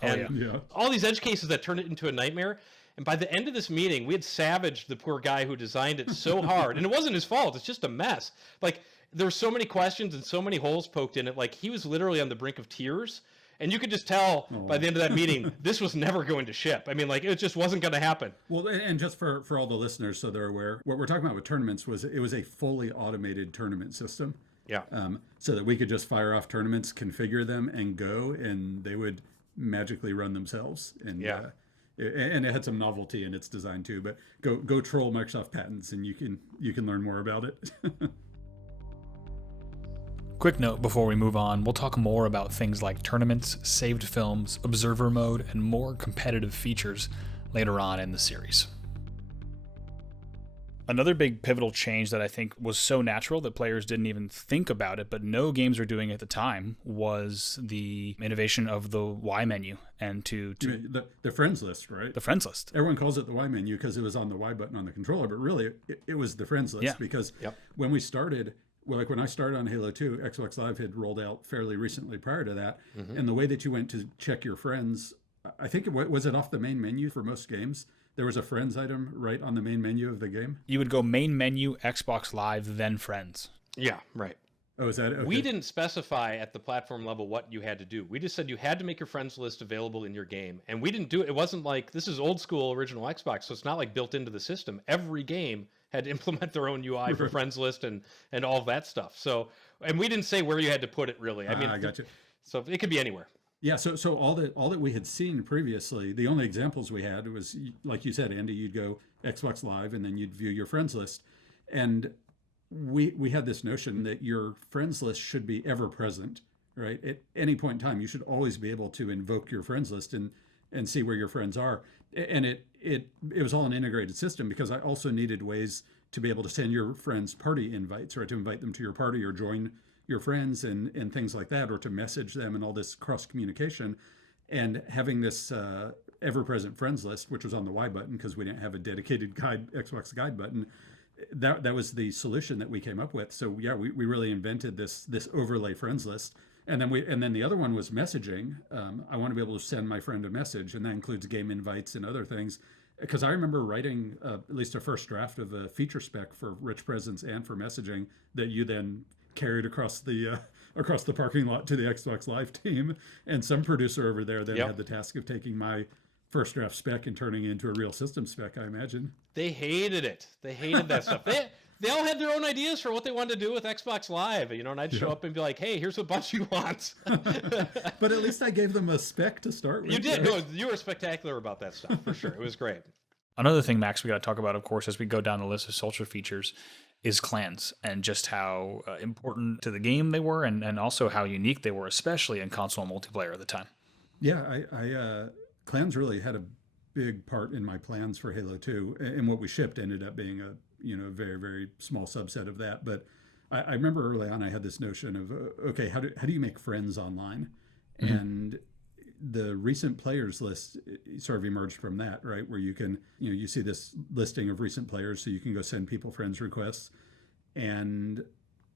All these edge cases that turn it into a nightmare. And by the end of this meeting, we had savaged the poor guy who designed it so hard. And it wasn't his fault. It's just a mess. Like there were so many questions and so many holes poked in it. Like he was literally on the brink of tears. And you could just tell by the end of that meeting, this was never going to ship. I mean, like, it just wasn't going to happen. Well, and just for all the listeners so they're aware, what we're talking about with tournaments was it was a fully automated tournament system. Yeah. So that we could just fire off tournaments, configure them, and go, and they would magically run themselves. And and it had some novelty in its design too. But go troll Microsoft patents, and you can learn more about it. Quick note before we move on, we'll talk more about things like tournaments, saved films, observer mode, and more competitive features later on in the series. Another big pivotal change that I think was so natural that players didn't even think about it, but no games were doing at the time, was the innovation of the Y menu and the friends list, right? The friends list. Everyone calls it the Y menu because it was on the Y button on the controller, but really it was the friends list because when we started. Well, like when I started on Halo 2, Xbox Live had rolled out fairly recently prior to that. Mm-hmm. And the way that you went to check your friends, I think was it off the main menu for most games? There was a friends item right on the main menu of the game? You would go main menu, Xbox Live, then friends. Yeah, right. Oh, is that okay? We didn't specify at the platform level what you had to do. We just said you had to make your friends list available in your game. And we didn't do it. It wasn't like, this is old school original Xbox, so it's not like built into the system. Every game had to implement their own UI for friends list and all of that stuff. So, and we didn't say where you had to put it really. I mean, I got you. So it could be anywhere. Yeah. So all that we had seen previously, the only examples we had was, like you said, Andy, you'd go Xbox Live and then you'd view your friends list. And we had this notion that your friends list should be ever present, right? At any point in time, you should always be able to invoke your friends list and see where your friends are. And it was all an integrated system because I also needed ways to be able to send your friends party invites, or to invite them to your party or join your friends and things like that, or to message them and all this cross communication. And having this ever-present friends list, which was on the Y button because we didn't have a dedicated Xbox guide button, that was the solution that we came up with. So yeah, we really invented this overlay friends list. And then the other one was messaging. I want to be able to send my friend a message, and that includes game invites and other things. Because I remember writing at least a first draft of a feature spec for rich presence and for messaging that you then carried across the parking lot to the Xbox Live team. And some producer over there then had the task of taking my first draft spec and turning it into a real system spec, I imagine. They hated it. They hated that stuff. They all had their own ideas for what they wanted to do with Xbox Live, and I'd show up and be like, hey, here's what Bungie wants. But at least I gave them a spec to start with. You did. No, you were spectacular about that stuff, for sure. It was great. Another thing, Max, we got to talk about, of course, as we go down the list of social features is clans, and just how important to the game they were, and also how unique they were, especially in console multiplayer at the time. Yeah, I clans really had a big part in my plans for Halo 2, and what we shipped ended up being a very, very small subset of that. But I remember early on I had this notion of okay, how do you make friends online? And the recent players list sort of emerged from that, right? Where you can, you see this listing of recent players, so you can go send people friends requests. And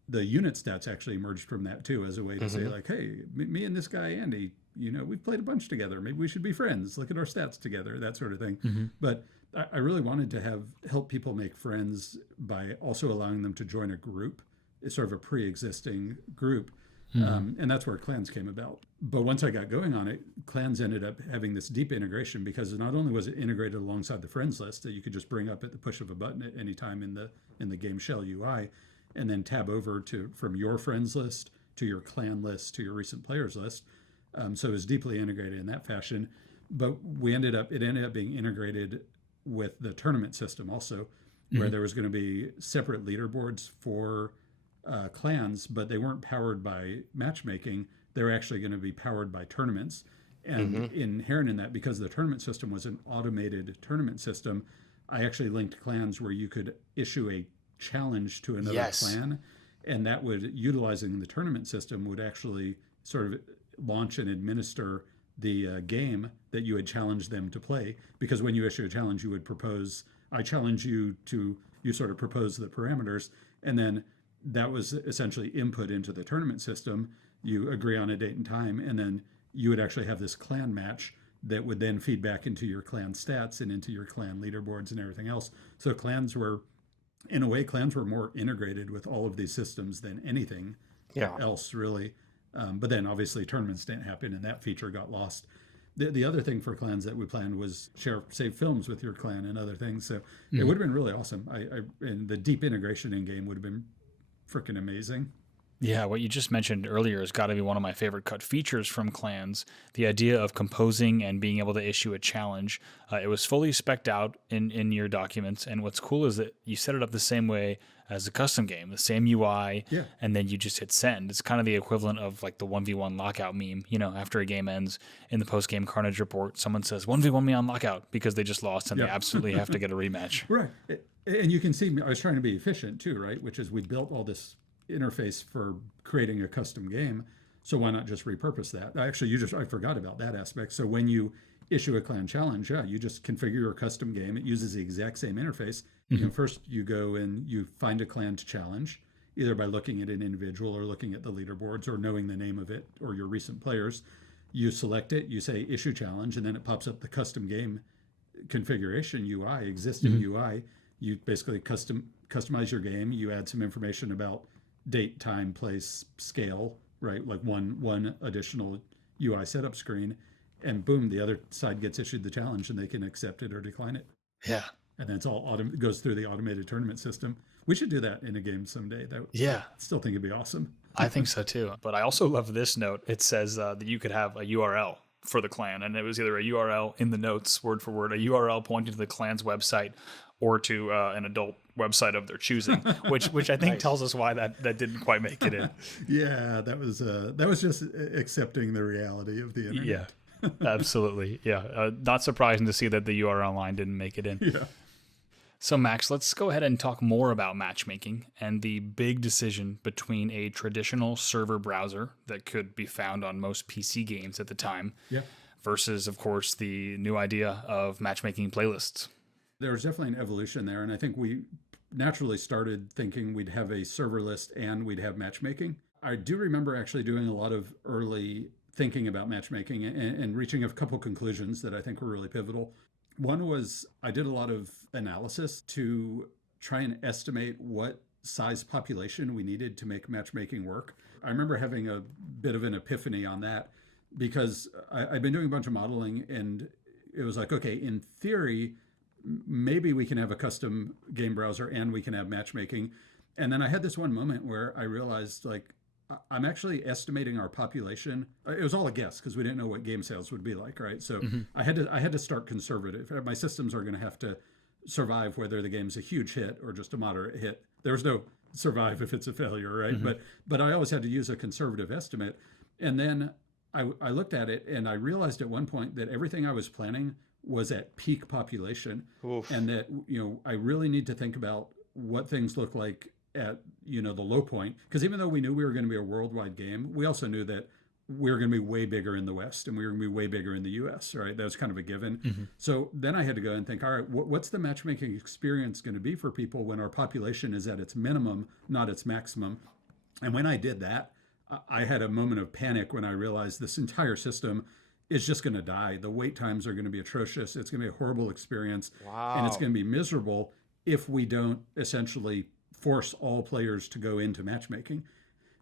the unit stats actually emerged from that too, as a way to say like, hey, me and this guy, Andy, we've played a bunch together. Maybe we should be friends. Look at our stats together, that sort of thing. But I really wanted to help people make friends by also allowing them to join a group. It's sort of a pre-existing group. And that's where clans came about. But once I got going on it, clans ended up having this deep integration, because not only was it integrated alongside the friends list that you could just bring up at the push of a button at any time in the game shell UI, and then tab over from your friends list to your clan list to your recent players list. So it was deeply integrated in that fashion. But it ended up being integrated with the tournament system also, where there was going to be separate leaderboards for clans, but they weren't powered by matchmaking. They were actually going to be powered by tournaments. And inherent in that, because the tournament system was an automated tournament system, I actually linked clans where you could issue a challenge to another clan, and that would, utilizing the tournament system, would actually sort of launch and administer the game that you had challenged them to play. Because when you issue a challenge, you would propose, I challenge you to, you sort of propose the parameters, and then that was essentially input into the tournament system. You agree on a date and time, and then you would actually have this clan match that would then feed back into your clan stats and into your clan leaderboards and everything else. So clans were more integrated with all of these systems than anything else, really. But then obviously tournaments didn't happen, and that feature got lost. The other thing for clans that we planned was save films with your clan and other things. So it would have been really awesome. And the deep integration in game would have been freaking amazing. Yeah, what you just mentioned earlier has got to be one of my favorite cut features from clans. The idea of composing and being able to issue a challenge. It was fully spec'd out in your documents. And what's cool is that you set it up the same way as a custom game, the same UI, and then you just hit send. It's kind of the equivalent of like the 1v1 lockout meme. After a game ends, in the post-game Carnage report, someone says 1v1 me on lockout because they just lost and they absolutely have to get a rematch. Right. And you can see I was trying to be efficient too, right? Which is, we built all this interface for creating a custom game, so why not just repurpose that? I forgot about that aspect. So when you issue a clan challenge, you just configure your custom game. It uses the exact same interface. First you go and you find a clan to challenge, either by looking at an individual or looking at the leaderboards or knowing the name of it or your recent players. You select it, you say issue challenge, and then it pops up the custom game configuration UI, existing UI. You basically customize your game. You add some information about date, time, place, scale, right? Like one additional UI setup screen, and boom, the other side gets issued the challenge, and they can accept it or decline it. Yeah. And then it's all goes through the automated tournament system. We should do that in a game someday. I still think it'd be awesome. I think so too. But I also love this note. It says that you could have a URL for the clan, and it was either a URL in the notes, word for word, a URL pointing to the clan's website, or to an adult website of their choosing, which I think tells us why that didn't quite make it in. Yeah, that was just accepting the reality of the internet. Yeah, absolutely. Yeah, not surprising to see that the URL line didn't make it in. Yeah. So Max, let's go ahead and talk more about matchmaking and the big decision between a traditional server browser that could be found on most PC games at the time versus, of course, the new idea of matchmaking playlists. There was definitely an evolution there, and I think we naturally started thinking we'd have a server list and we'd have matchmaking. I do remember actually doing a lot of early thinking about matchmaking and reaching a couple conclusions that I think were really pivotal. One was I did a lot of analysis to try and estimate what size population we needed to make matchmaking work. I remember having a bit of an epiphany on that, because I'd been doing a bunch of modeling, and it was like, okay, in theory, maybe we can have a custom game browser and we can have matchmaking. And then I had this one moment where I realized, like, I'm actually estimating our population. It was all a guess because we didn't know what game sales would be like, right? So I had to start conservative. My systems are going to have to survive whether the game's a huge hit or just a moderate hit There was no survive if it's a failure, right? But I always had to use a conservative estimate. And then I looked at it and I realized at one point that everything I was planning was at peak population. Oof. And that, I really need to think about what things look like at, the low point. Because even though we knew we were going to be a worldwide game, we also knew that we were going to be way bigger in the West and we were going to be way bigger in the US, right? That was kind of a given. So then I had to go and think, all right, what's the matchmaking experience going to be for people when our population is at its minimum, not its maximum? And when I did that, I had a moment of panic when I realized this entire system is just going to die. The wait times are going to be atrocious. It's going to be a horrible experience. Wow. And it's going to be miserable if we don't essentially force all players to go into matchmaking.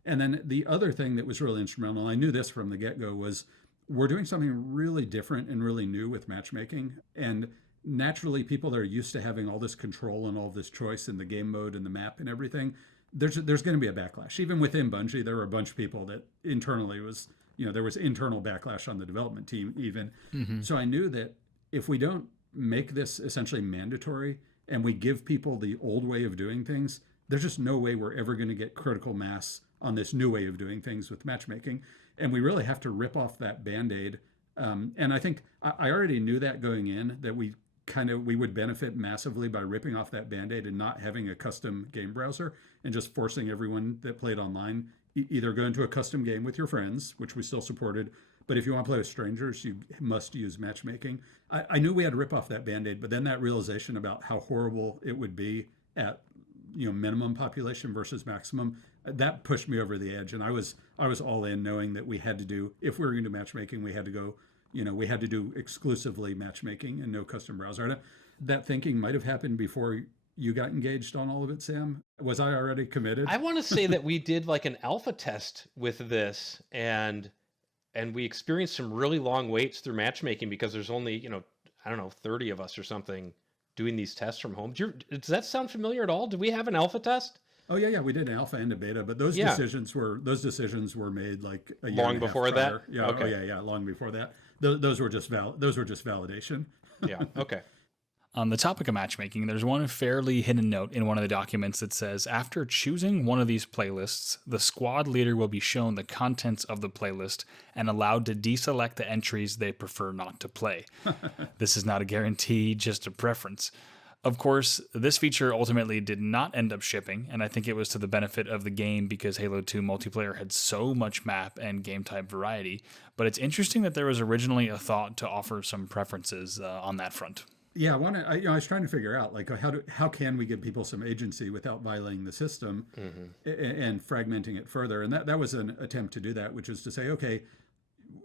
And then the other thing that was really instrumental, I knew this from the get-go, was we're doing something really different and really new with matchmaking. And naturally, people that are used to having all this control and all this choice in the game mode and the map and everything, there's going to be a backlash. Even within Bungie, there were a bunch of people that internally there was internal backlash on the development team even. So I knew that if we don't make this essentially mandatory and we give people the old way of doing things, there's just no way we're ever going to get critical mass on this new way of doing things with matchmaking. And we really have to rip off that Band-Aid. And I think I already knew that going in, that we would benefit massively by ripping off that Band-Aid and not having a custom game browser and just forcing everyone that played online either go into a custom game with your friends, which we still supported, but if you want to play with strangers, you must use matchmaking. I knew we had to rip off that Band-Aid, but then that realization about how horrible it would be at minimum population versus maximum, that pushed me over the edge. And I was all in, knowing that we had to do, if we were going to do matchmaking, we had to go, we had to do exclusively matchmaking and no custom browser. That thinking might have happened before you got engaged on all of it, Sam. Was I already committed? I want to say that we did like an alpha test with this, and we experienced some really long waits through matchmaking because there's only, 30 of us or something doing these tests from home. Does that sound familiar at all? Did we have an alpha test? Oh yeah, we did an alpha and a beta, but those decisions were made like a year long and a half before prior. that. Yeah, okay. Long before that. Those were just validation. Yeah. Okay. On the topic of matchmaking, there's one fairly hidden note in one of the documents that says, after choosing one of these playlists, the squad leader will be shown the contents of the playlist and allowed to deselect the entries they prefer not to play. This is not a guarantee, just a preference. Of course, this feature ultimately did not end up shipping, and I think it was to the benefit of the game because Halo 2 multiplayer had so much map and game type variety, but it's interesting that there was originally a thought to offer some preferences on that front. Yeah, I was trying to figure out like how can we give people some agency without violating the system and fragmenting it further, and that was an attempt to do that, which is to say, okay,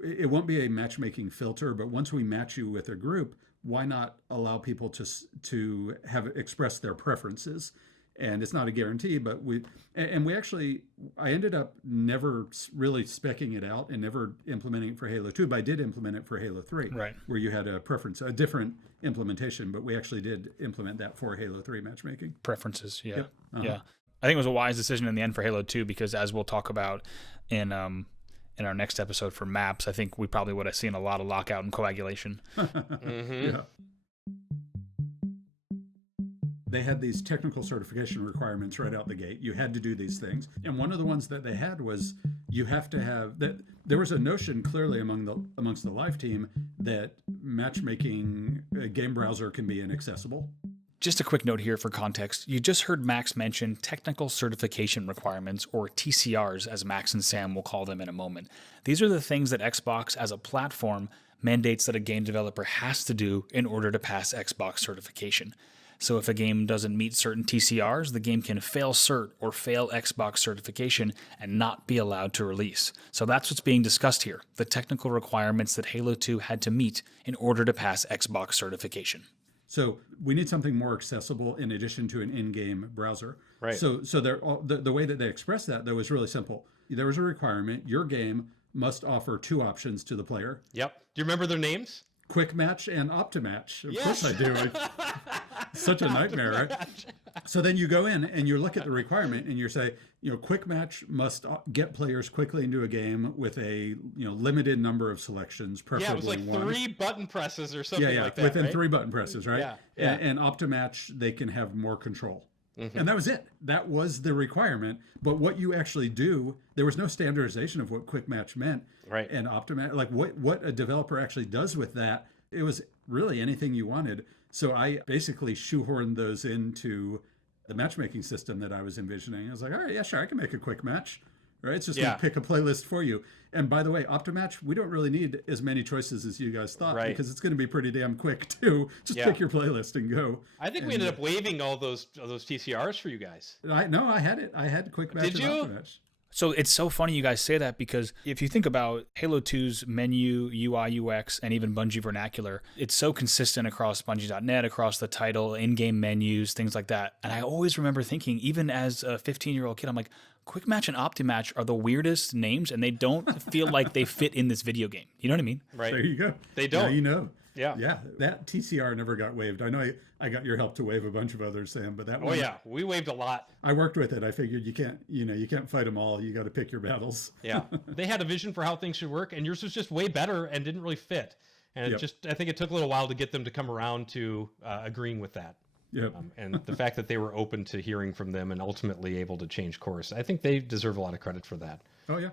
it won't be a matchmaking filter, but once we match you with a group, why not allow people to have express their preferences? And it's not a guarantee, but I ended up never really speccing it out and never implementing it for Halo 2, but I did implement it for Halo 3, right, where you had a preference, a different implementation, but we actually did implement that for Halo 3 matchmaking. Preferences, yeah. Yep. Yeah. I think it was a wise decision in the end for Halo 2 because, as we'll talk about in our next episode for maps, I think we probably would have seen a lot of lockout and coagulation. Yeah. They had these technical certification requirements right out the gate. You had to do these things. And one of the ones that they had was you have to have that. There was a notion clearly amongst the live team that matchmaking game browser can be inaccessible. Just a quick note here for context. You just heard Max mention technical certification requirements, or TCRs, as Max and Sam will call them in a moment. These are the things that Xbox as a platform mandates that a game developer has to do in order to pass Xbox certification. So if a game doesn't meet certain TCRs, the game can fail cert or fail Xbox certification and not be allowed to release. So that's what's being discussed here, the technical requirements that Halo 2 had to meet in order to pass Xbox certification. So we need something more accessible in addition to an in-game browser. Right. So the way that they expressed that, though, was really simple. There was a requirement. Your game must offer two options to the player. Yep. Do you remember their names? Quick Match and Optimatch. Of Yes. course I do. Such a nightmare, right? So then you go in and you look at the requirement and you say, Quick Match must get players quickly into a game with a limited number of selections, preferably Yeah, it was like one. 3 button presses or something like that. Within right? 3 button presses, right? Yeah. And Optimatch, they can have more control. And that was it. That was the requirement. But what you actually do, there was no standardization of what quick match meant. Right. And optimatch, like what a developer actually does with that, it was really anything you wanted. So I basically shoehorned those into the matchmaking system that I was envisioning. I was like, all right, yeah, sure, I can make a quick match. Right? It's just going to pick a playlist for you. And by the way, Optimatch, we don't really need as many choices as you guys thought, because it's going to be pretty damn quick too. Just pick your playlist and go. I think we ended up waiving all those TCRs for you guys. I had it. I had quick match. Did you? And Optimatch. So it's so funny you guys say that, because if you think about Halo 2's menu, UI, UX, and even Bungie vernacular, it's so consistent across Bungie.net, across the title, in-game menus, things like that. And I always remember thinking, even as a 15-year-old kid, I'm like, Quick Match and Optimatch are the weirdest names, and they don't feel like they fit in this video game. You know what I mean? Right. There you go. They don't. Now you know. Yeah. Yeah. That TCR never got waived. I know I got your help to waive a bunch of others, Sam, but that one. Oh yeah, we waived a lot. I worked with it. I figured you can't fight them all. You got to pick your battles. Yeah. They had a vision for how things should work, and yours was just way better and didn't really fit. And I think it took a little while to get them to come around to agreeing with that. Yep. And the fact that they were open to hearing from them and ultimately able to change course, I think they deserve a lot of credit for that. Oh yeah.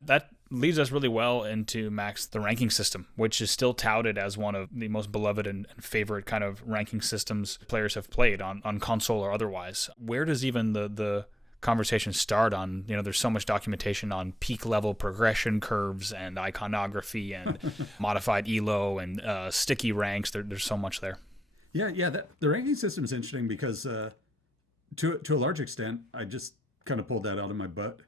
That leads us really well into, Max, the ranking system, which is still touted as one of the most beloved and favorite kind of ranking systems players have played on console or otherwise. Where does even the conversation start on, there's so much documentation on peak level progression curves and iconography and modified ELO and sticky ranks. There's so much there. Yeah. The ranking system is interesting because to a large extent, I just kind of pulled that out of my butt.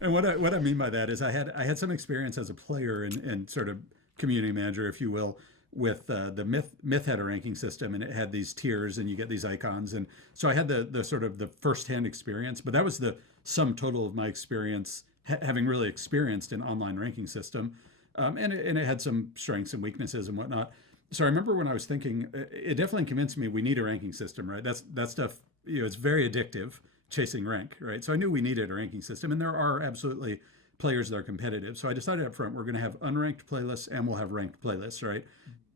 And what I mean by that is I had some experience as a player and sort of community manager, if you will, with the Myth had a ranking system, and it had these tiers and you get these icons. And so I had the sort of the firsthand experience, but that was the sum total of my experience, having really experienced an online ranking system. And it had some strengths and weaknesses and whatnot. So I remember when I was thinking, it definitely convinced me we need a ranking system, right? That stuff, it's very addictive, chasing rank, right? So I knew we needed a ranking system, and there are absolutely players that are competitive. So I decided up front, we're going to have unranked playlists and we'll have ranked playlists, right?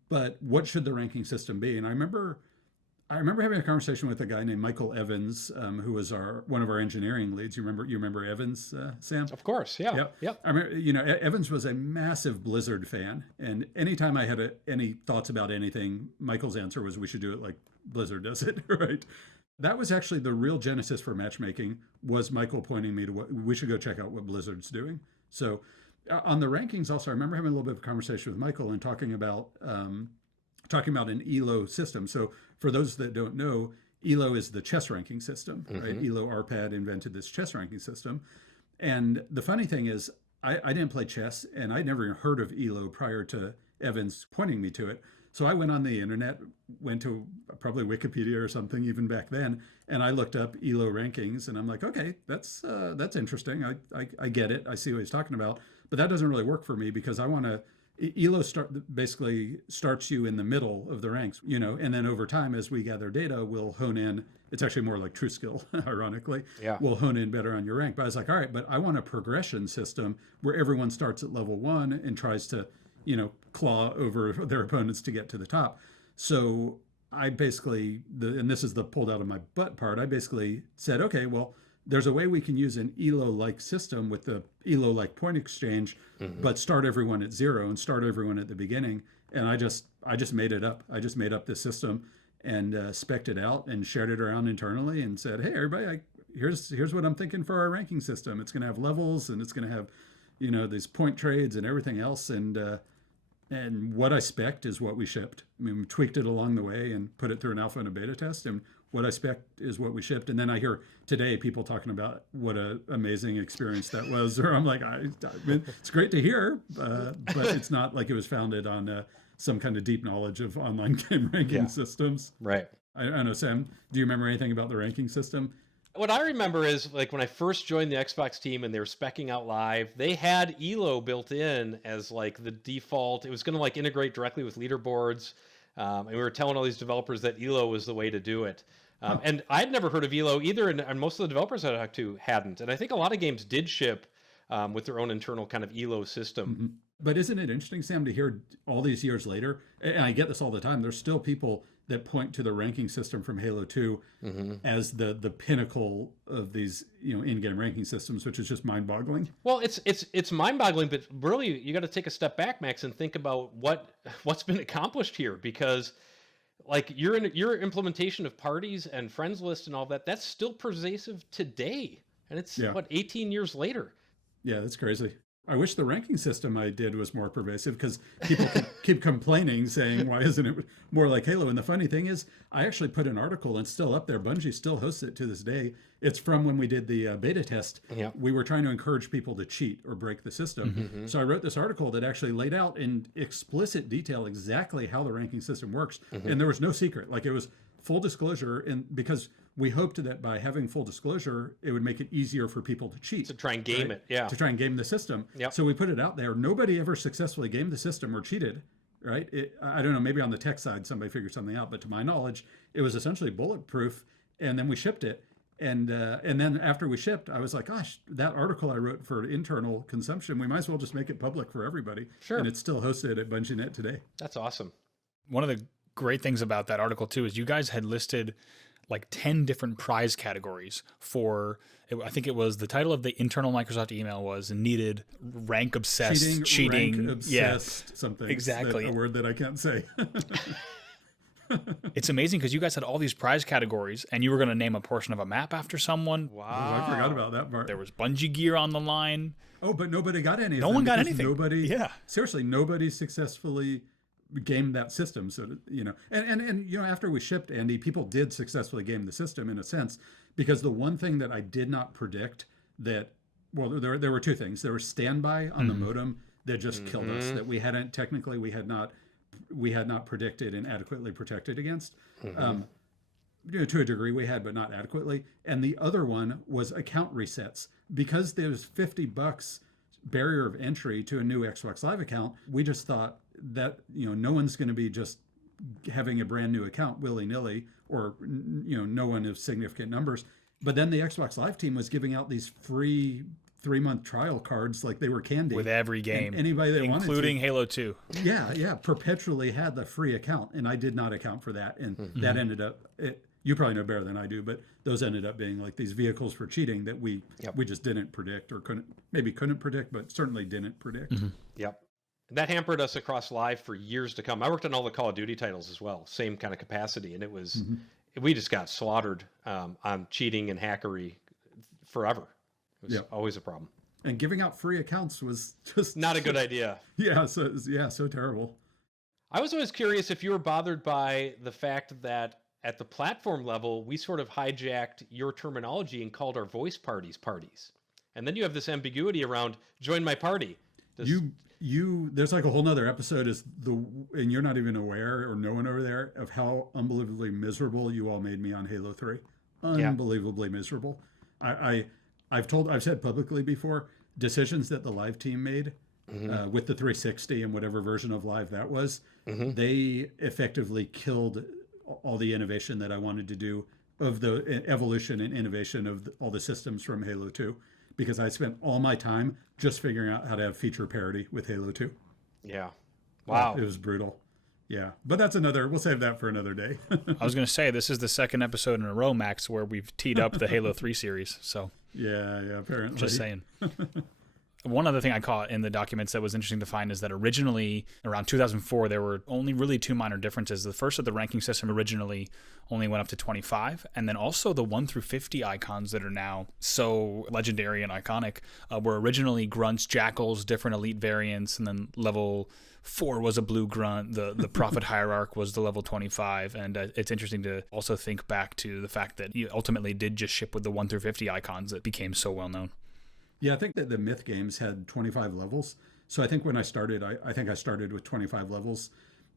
But what should the ranking system be? And I remember having a conversation with a guy named Michael Evans, who was one of our engineering leads. You remember Evans, Sam? Of course, yeah. Yep. I remember, Evans was a massive Blizzard fan, and anytime I had any thoughts about anything, Michael's answer was, "We should do it like Blizzard does it," right? That was actually the real genesis for matchmaking. Was Michael pointing me to what we should go check out what Blizzard's doing? So, on the rankings, also, I remember having a little bit of a conversation with Michael and talking about an ELO system. So for those that don't know, ELO is the chess ranking system, right? ELO RPAD invented this chess ranking system. And the funny thing is, I didn't play chess, and I'd never heard of ELO prior to Evans pointing me to it. So I went on the internet, went to probably Wikipedia or something even back then, and I looked up ELO rankings, and I'm like, okay, that's interesting. I get it. I see what he's talking about. But that doesn't really work for me, because I want to ELO basically starts you in the middle of the ranks, and then over time, as we gather data, we'll hone in. It's actually more like true skill, ironically. Yeah. We'll hone in better on your rank. But I was like, all right, but I want a progression system where everyone starts at level 1 and tries to, claw over their opponents to get to the top. So I basically, and this is the pulled out of my butt part, I basically said, okay, well, there's a way we can use an ELO-like system with the ELO-like point exchange, but start everyone at 0 and start everyone at the beginning. And I just made it up. I just made up this system and spec'd it out and shared it around internally and said, hey, everybody, here's what I'm thinking for our ranking system. It's going to have levels, and it's going to have, these point trades and everything else. And what I spec'd is what we shipped. I mean, we tweaked it along the way and put it through an alpha and a beta test. And what I spec'd is what we shipped. And then I hear today people talking about what an amazing experience that was. Or I'm like, it's great to hear, but it's not like it was founded on some kind of deep knowledge of online game ranking systems. Right. I don't know, Sam, do you remember anything about the ranking system? What I remember is, like, when I first joined the Xbox team and they were speccing out live, they had ELO built in as like the default. It was going to like integrate directly with leaderboards. And we were telling all these developers that ELO was the way to do it. And I'd never heard of ELO either, and most of the developers I talked to hadn't. And I think a lot of games did ship with their own internal kind of ELO system. But isn't it interesting, Sam, to hear all these years later, and I get this all the time, there's still people that point to the ranking system from Halo 2 as the pinnacle of these, in-game ranking systems, which is just mind-boggling. Well, it's mind-boggling, but really you got to take a step back, Max, and think about what's been accomplished here, because like your implementation of parties and friends list and all that, that's still pervasive today, and it's 18 years later. Yeah, that's crazy. I wish the ranking system I did was more pervasive, because people keep complaining, saying, why isn't it more like Halo? And the funny thing is, I actually put an article, and it's still up there. Bungie still hosts it to this day. It's from when we did the beta test. Yeah. We were trying to encourage people to cheat or break the system. So I wrote this article that actually laid out in explicit detail exactly how the ranking system works. And there was no secret. Like, it was full disclosure, and because we hoped that by having full disclosure, it would make it easier for people to cheat. To try and game it, yeah. To try and game the system. Yep. So we put it out there. Nobody ever successfully gamed the system or cheated, right? I don't know, maybe on the tech side somebody figured something out, but to my knowledge, it was essentially bulletproof, and then we shipped it. And then after we shipped, I was like, gosh, that article I wrote for internal consumption, we might as well just make it public for everybody. Sure. And it's still hosted at BungieNet today. That's awesome. One of the great things about that article too is you guys had listed like 10 different prize categories for, I think it was the title of the internal Microsoft email was needed rank obsessed, cheating, rank obsessed, something. Exactly. A word that I can't say. It's amazing because you guys had all these prize categories and you were going to name a portion of a map after someone. Oh, I forgot about that part. There was Bungie gear on the line. Oh, but nobody got any of them. No one got because anything. Seriously, nobody successfully game that system. So, and after we shipped, Andy, people did successfully game the system in a sense, because the one thing that I did not predict there were two things. There was standby on the modem that just killed us, that we had not predicted and adequately protected against. To a degree we had, but not adequately. And the other one was account resets. Because there's $50 barrier of entry to a new Xbox Live account, we just thought that no one's going to be just having a brand new account willy-nilly, or no one of significant numbers. But then the Xbox Live team was giving out these free 3-month trial cards like they were candy with every game, and anybody that wanted to, including Halo 2. Yeah, perpetually had the free account, and I did not account for that, and that ended up. You probably know better than I do, but those ended up being like these vehicles for cheating that we just didn't predict, or couldn't predict, but certainly didn't predict. Yep. That hampered us across Live for years to come. I worked on all the Call of Duty titles as well, same kind of capacity, and it was we just got slaughtered on cheating and hackery forever. It was always a problem. And giving out free accounts was just not a good idea. So terrible. I was always curious if you were bothered by the fact that at the platform level, we sort of hijacked your terminology and called our voice parties. And then you have this ambiguity around join my party. There's like a whole nother episode and you're not even aware, or no one over there, of how unbelievably miserable you all made me on Halo 3. Unbelievably miserable. I've said publicly before, decisions that the Live team made with the 360 and whatever version of Live that was, they effectively killed all the innovation that I wanted to do, of the evolution and innovation of all the systems from Halo 2, because I spent all my time just figuring out how to have feature parity with Halo 2. Yeah. Wow. It was brutal. Yeah. But we'll save that for another day. I was going to say, this is the second episode in a row, Max, where we've teed up the Halo 3 series. So yeah, apparently. Just saying. One other thing I caught in the documents that was interesting to find is that originally, around 2004, there were only really two minor differences. The first of the ranking system originally only went up to 25, and then also the 1 through 50 icons that are now so legendary and iconic were originally grunts, jackals, different elite variants, and then level 4 was a blue grunt. The Prophet Hierarch was the level 25, and it's interesting to also think back to the fact that you ultimately did just ship with the 1 through 50 icons that became so well known. Yeah, I think that the Myth games had 25 levels. So I think when I started, I think I started with 25 levels.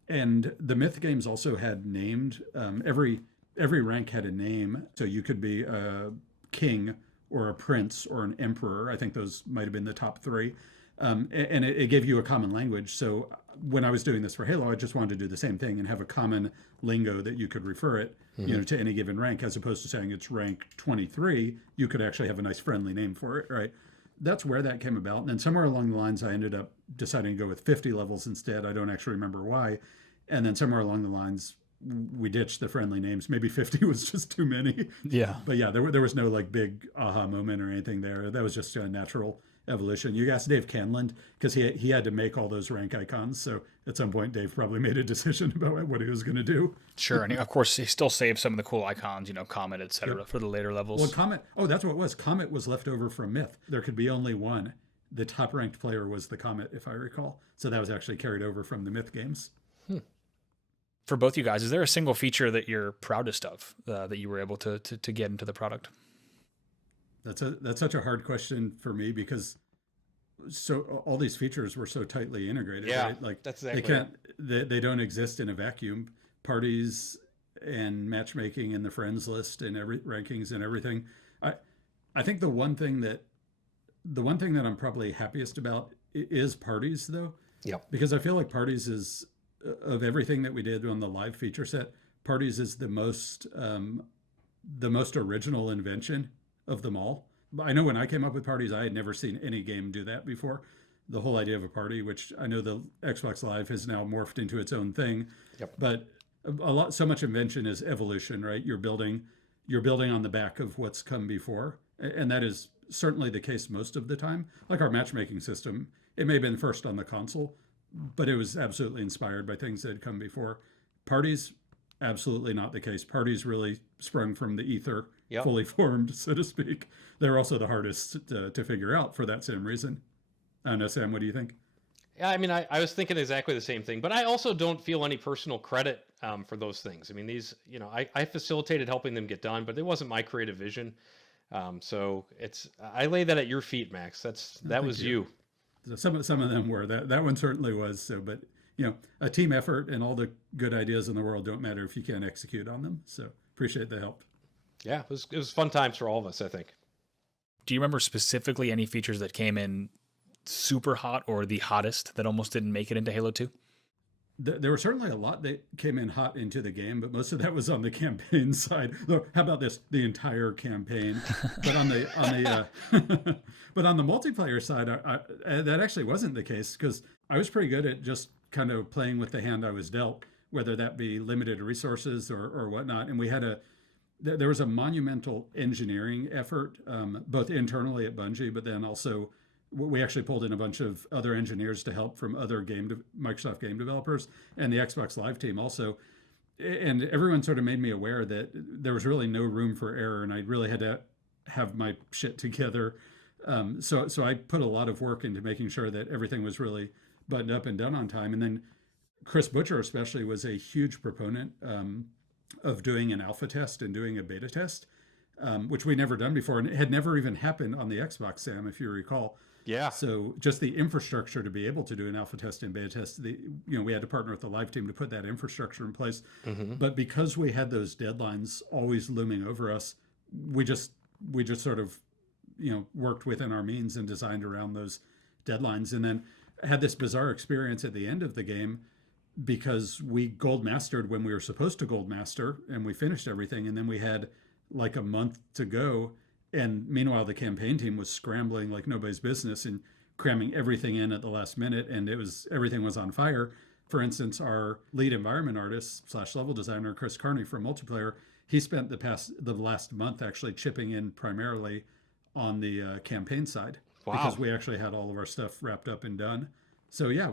And the Myth games also had named, every rank had a name. So you could be a king or a prince or an emperor. I think those might have been the top 3. And it gave you a common language. So when I was doing this for Halo, I just wanted to do the same thing and have a common lingo that you could refer it, to any given rank, as opposed to saying it's rank 23. You could actually have a nice friendly name for it, right? That's where that came about. And then somewhere along the lines, I ended up deciding to go with 50 levels instead. I don't actually remember why. And then somewhere along the lines, we ditched the friendly names. Maybe 50 was just too many. Yeah. But yeah, there was no like big aha moment or anything there. That was just a natural evolution. You asked Dave Canland because he had to make all those rank icons. So at some point, Dave probably made a decision about what he was going to do. Sure. And of course, he still saved some of the cool icons, Comet, etc., for the later levels. Well, Comet, that's what it was. Comet was left over from Myth. There could be only one. The top ranked player was the Comet, if I recall. So that was actually carried over from the Myth games. For both you guys, is there a single feature that you're proudest of that you were able to get into the product? That's such a hard question for me because all these features were so tightly integrated. Yeah, right? Like that's exactly they can't they don't exist in a vacuum. Parties and matchmaking and the friends list and rankings and everything. I think the one thing that I'm probably happiest about is parties though. Yeah. Because I feel like parties is, of everything that we did on the live feature set, parties is the most original invention of them all. I know when I came up with parties, I had never seen any game do that before. The whole idea of a party, which I know the Xbox Live has now morphed into its own thing. Yep. But so much invention is evolution, right? You're building on the back of what's come before, and that is certainly the case most of the time. Like our matchmaking system, it may have been first on the console, but it was absolutely inspired by things that had come before. Parties, absolutely not the case. Parties really sprung from the ether, fully formed, so to speak. They're also the hardest to figure out for that same reason. I don't know, Sam, what do you think? Yeah, I mean, I was thinking exactly the same thing, but I also don't feel any personal credit for those things. I mean, these, I facilitated helping them get done, but it wasn't my creative vision. So I lay that at your feet, Max. That was you. Some of them were. That one certainly was. So, but a team effort and all the good ideas in the world don't matter if you can't execute on them. So appreciate the help. Yeah, it was fun times for all of us, I think. Do you remember specifically any features that came in super hot or the hottest that almost didn't make it into Halo 2? There were certainly a lot that came in hot into the game, but most of that was on the campaign side. Look, how about this? The entire campaign. But on the but on the multiplayer side, that actually wasn't the case because I was pretty good at just kind of playing with the hand I was dealt, whether that be limited resources or whatnot. And there was a monumental engineering effort, both internally at Bungie, but then also we actually pulled in a bunch of other engineers to help from other Microsoft game developers and the Xbox Live team also. And everyone sort of made me aware that there was really no room for error, and I really had to have my shit together. So I put a lot of work into making sure that everything was really buttoned up and done on time. And then Chris Butcher especially was a huge proponent of doing an alpha test and doing a beta test, which we'd never done before, and it had never even happened on the Xbox, Sam, if you recall. Yeah. So just the infrastructure to be able to do an alpha test and beta test, we had to partner with the live team to put that infrastructure in place. Mm-hmm. But because we had those deadlines always looming over us, we just sort of, worked within our means and designed around those deadlines. And then had this bizarre experience at the end of the game because we gold mastered when we were supposed to gold master and we finished everything. And then we had like a month to go. And meanwhile, the campaign team was scrambling like nobody's business and cramming everything in at the last minute, and everything was on fire. For instance, our lead environment artist / level designer, Chris Carney from multiplayer, he spent the last month actually chipping in primarily on the campaign side. Wow. Because we actually had all of our stuff wrapped up and done. So yeah,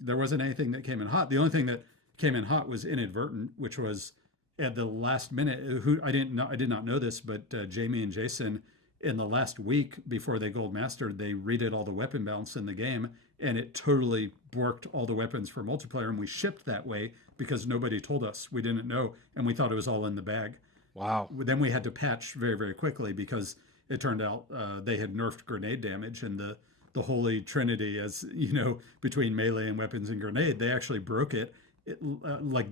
there wasn't anything that came in hot. The only thing that came in hot was inadvertent, which was at the last minute, I did not know this, but Jamie and Jason, in the last week before they gold mastered, they redid all the weapon balance in the game, and it totally borked all the weapons for multiplayer, and we shipped that way because nobody told us. We didn't know, and we thought it was all in the bag. Wow. Then we had to patch very, very quickly because it turned out they had nerfed grenade damage, and the holy trinity, as between melee and weapons and grenade, they actually broke it. Like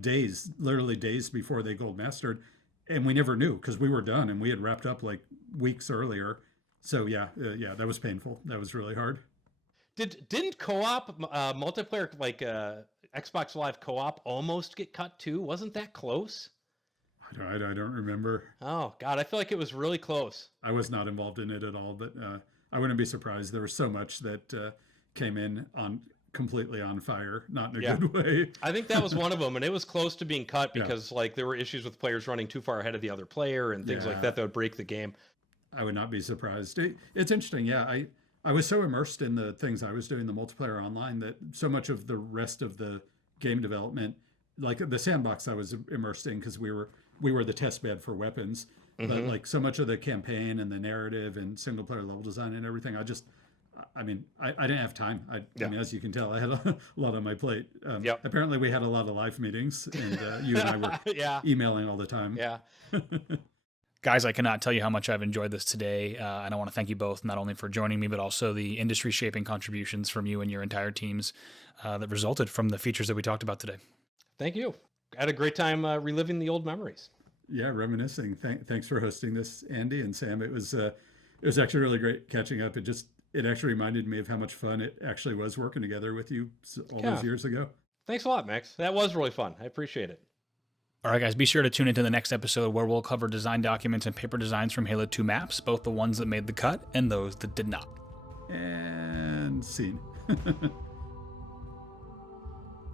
literally days before they gold mastered, and we never knew because we were done and we had wrapped up like weeks earlier. So yeah, that was painful. That was really hard. Didn't co-op multiplayer like Xbox Live co-op almost get cut too? Wasn't that close? I don't remember. Oh God, I feel like it was really close. I was not involved in it at all, but I wouldn't be surprised. There was so much that came in on completely on fire, not in a Yeah. good way. I think that was one of them, and it was close to being cut because like there were issues with players running too far ahead of the other player and things like that would break the game. I would not be surprised. It's interesting. Yeah, I was so immersed in the things I was doing, the multiplayer online, that so much of the rest of the game development, like the sandbox I was immersed in, because we were the test bed for weapons, but like so much of the campaign and the narrative and single player level design and everything, I didn't have time. I mean, as you can tell, I had a lot on my plate. Apparently we had a lot of live meetings, and you and I were emailing all the time. Yeah. Guys, I cannot tell you how much I've enjoyed this today, and I want to thank you both not only for joining me, but also the industry-shaping contributions from you and your entire teams that resulted from the features that we talked about today. Thank you. I had a great time reliving the old memories. Yeah, reminiscing. Thanks for hosting this, Andy and Sam. It was actually really great catching up. It actually reminded me of how much fun it actually was working together with you all those years ago. Thanks a lot, Max. That was really fun. I appreciate it. All right, guys, be sure to tune into the next episode where we'll cover design documents and paper designs from Halo 2 maps, both the ones that made the cut and those that did not. And scene.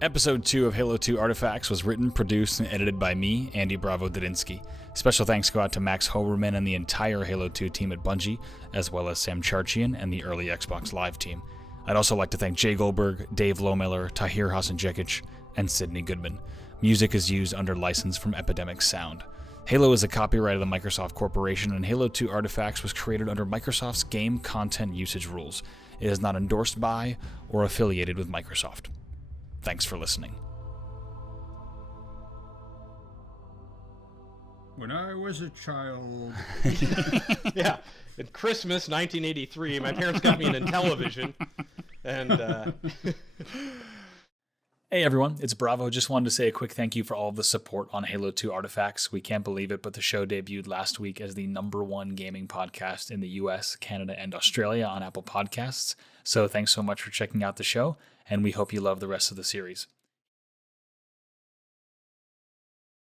Episode 2 of Halo 2 Artifacts was written, produced, and edited by me, Andy Bravo Dudinsky. Special thanks go out to Max Hoberman and the entire Halo 2 team at Bungie, as well as Sam Charchian and the early Xbox Live team. I'd also like to thank Jay Goldberg, Dave Lohmiller, Tahir Hasanjekic, and Sydney Goodman. Music is used under license from Epidemic Sound. Halo is a copyright of the Microsoft Corporation, and Halo 2 Artifacts was created under Microsoft's game content usage rules. It is not endorsed by or affiliated with Microsoft. Thanks for listening. When I was a child. Yeah. At Christmas 1983, my parents got me an Intellivision. And Hey everyone, it's Bravo. Just wanted to say a quick thank you for all of the support on Halo 2 Artifacts. We can't believe it, but the show debuted last week as the #1 gaming podcast in the US, Canada, and Australia on Apple Podcasts. So thanks so much for checking out the show, and we hope you love the rest of the series.